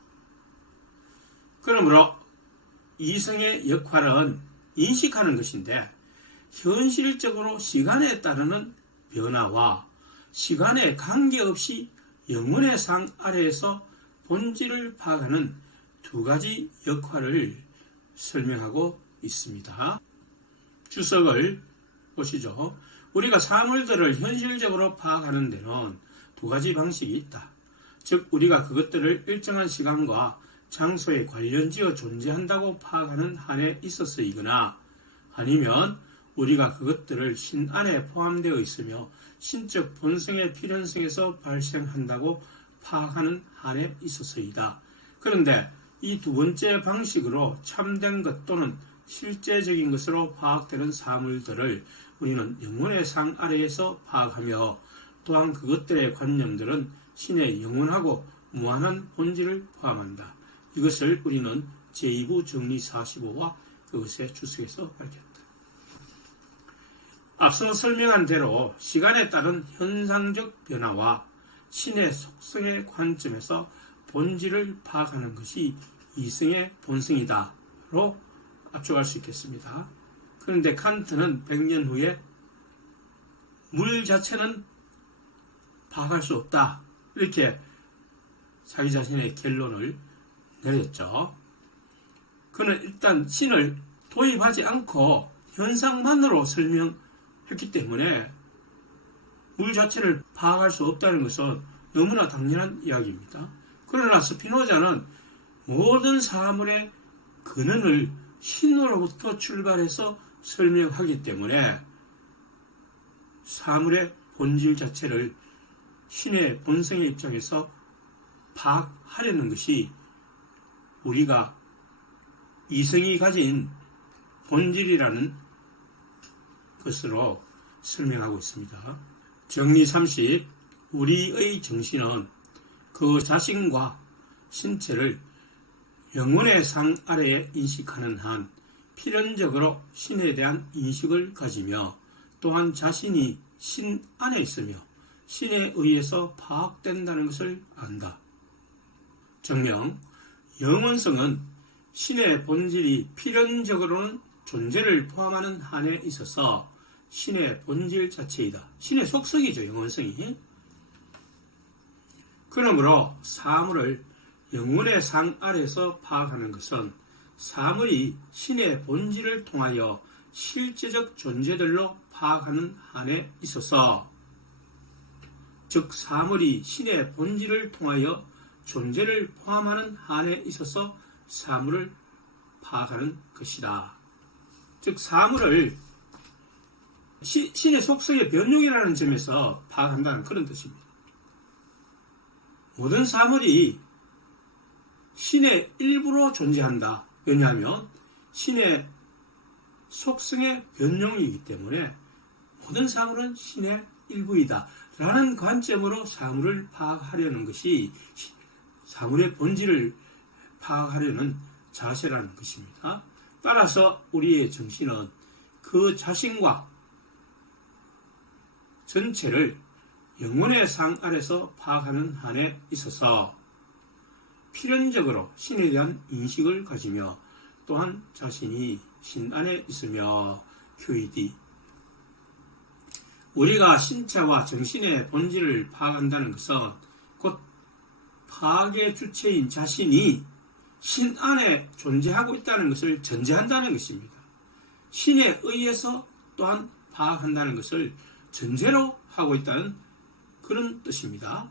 그러므로 이성의 역할은 인식하는 것인데 현실적으로 시간에 따르는 변화와 시간에 관계없이 영혼의 상 아래에서 본질을 파악하는 두 가지 역할을 설명하고 있습니다. 주석을 보시죠. 우리가 사물들을 현실적으로 파악하는 데는 두 가지 방식이 있다. 즉 우리가 그것들을 일정한 시간과 장소에 관련지어 존재한다고 파악하는 한에 있어서이거나 아니면 우리가 그것들을 신 안에 포함되어 있으며 신적 본성의 필연성에서 발생한다고 파악하는 한에 있어서이다. 그런데 이 두 번째 방식으로 참된 것 또는 실제적인 것으로 파악되는 사물들을 우리는 영혼의 상 아래에서 파악하며, 또한 그것들의 관념들은 신의 영원하고 무한한 본질을 포함한다. 이것을 우리는 제2부 정리 45와 그것의 주석에서 밝혔다. 앞서 설명한 대로 시간에 따른 현상적 변화와 신의 속성의 관점에서 본질을 파악하는 것이 이성의 본성이다로 압축할 수 있겠습니다. 그런데 칸트는 100년 후에 물 자체는 파악할 수 없다, 이렇게 자기 자신의 결론을 내렸죠. 그는 일단 신을 도입하지 않고 현상만으로 설명했기 때문에 물 자체를 파악할 수 없다는 것은 너무나 당연한 이야기입니다. 그러나 스피노자는 모든 사물의 근원을 신으로부터 출발해서 설명하기 때문에 사물의 본질 자체를 신의 본성의 입장에서 파악하려는 것이 우리가 이성이 가진 본질이라는 것으로 설명하고 있습니다. 정리 30. 우리의 정신은 그 자신과 신체를 영혼의 상 아래에 인식하는 한 필연적으로 신에 대한 인식을 가지며, 또한 자신이 신 안에 있으며 신에 의해서 파악된다는 것을 안다. 정령, 영원성은 신의 본질이 필연적으로는 존재를 포함하는 한에 있어서 신의 본질 자체이다. 신의 속성이죠, 영원성이. 그러므로 사물을 영혼의 상 아래에서 파악하는 것은 사물이 신의 본질을 통하여 실제적 존재들로 파악하는 한에 있어서, 즉 사물이 신의 본질을 통하여 존재를 포함하는 한에 있어서 사물을 파악하는 것이다. 즉 사물을 신의 속성의 변용이라는 점에서 파악한다는 그런 뜻입니다. 모든 사물이 신의 일부로 존재한다. 왜냐하면 신의 속성의 변용이기 때문에 모든 사물은 신의 일부이다 라는 관점으로 사물을 파악하려는 것이 사물의 본질을 파악하려는 자세라는 것입니다. 따라서 우리의 정신은 그 자신과 전체를 영혼의 상 아래서 파악하는 한에 있어서 필연적으로 신에 대한 인식을 가지며, 또한 자신이 신 안에 있으며 QED. 우리가 신체와 정신의 본질을 파악한다는 것은 곧 파악의 주체인 자신이 신 안에 존재하고 있다는 것을 전제한다는 것입니다. 신에 의해서 또한 파악한다는 것을 전제로 하고 있다는 그런 뜻입니다.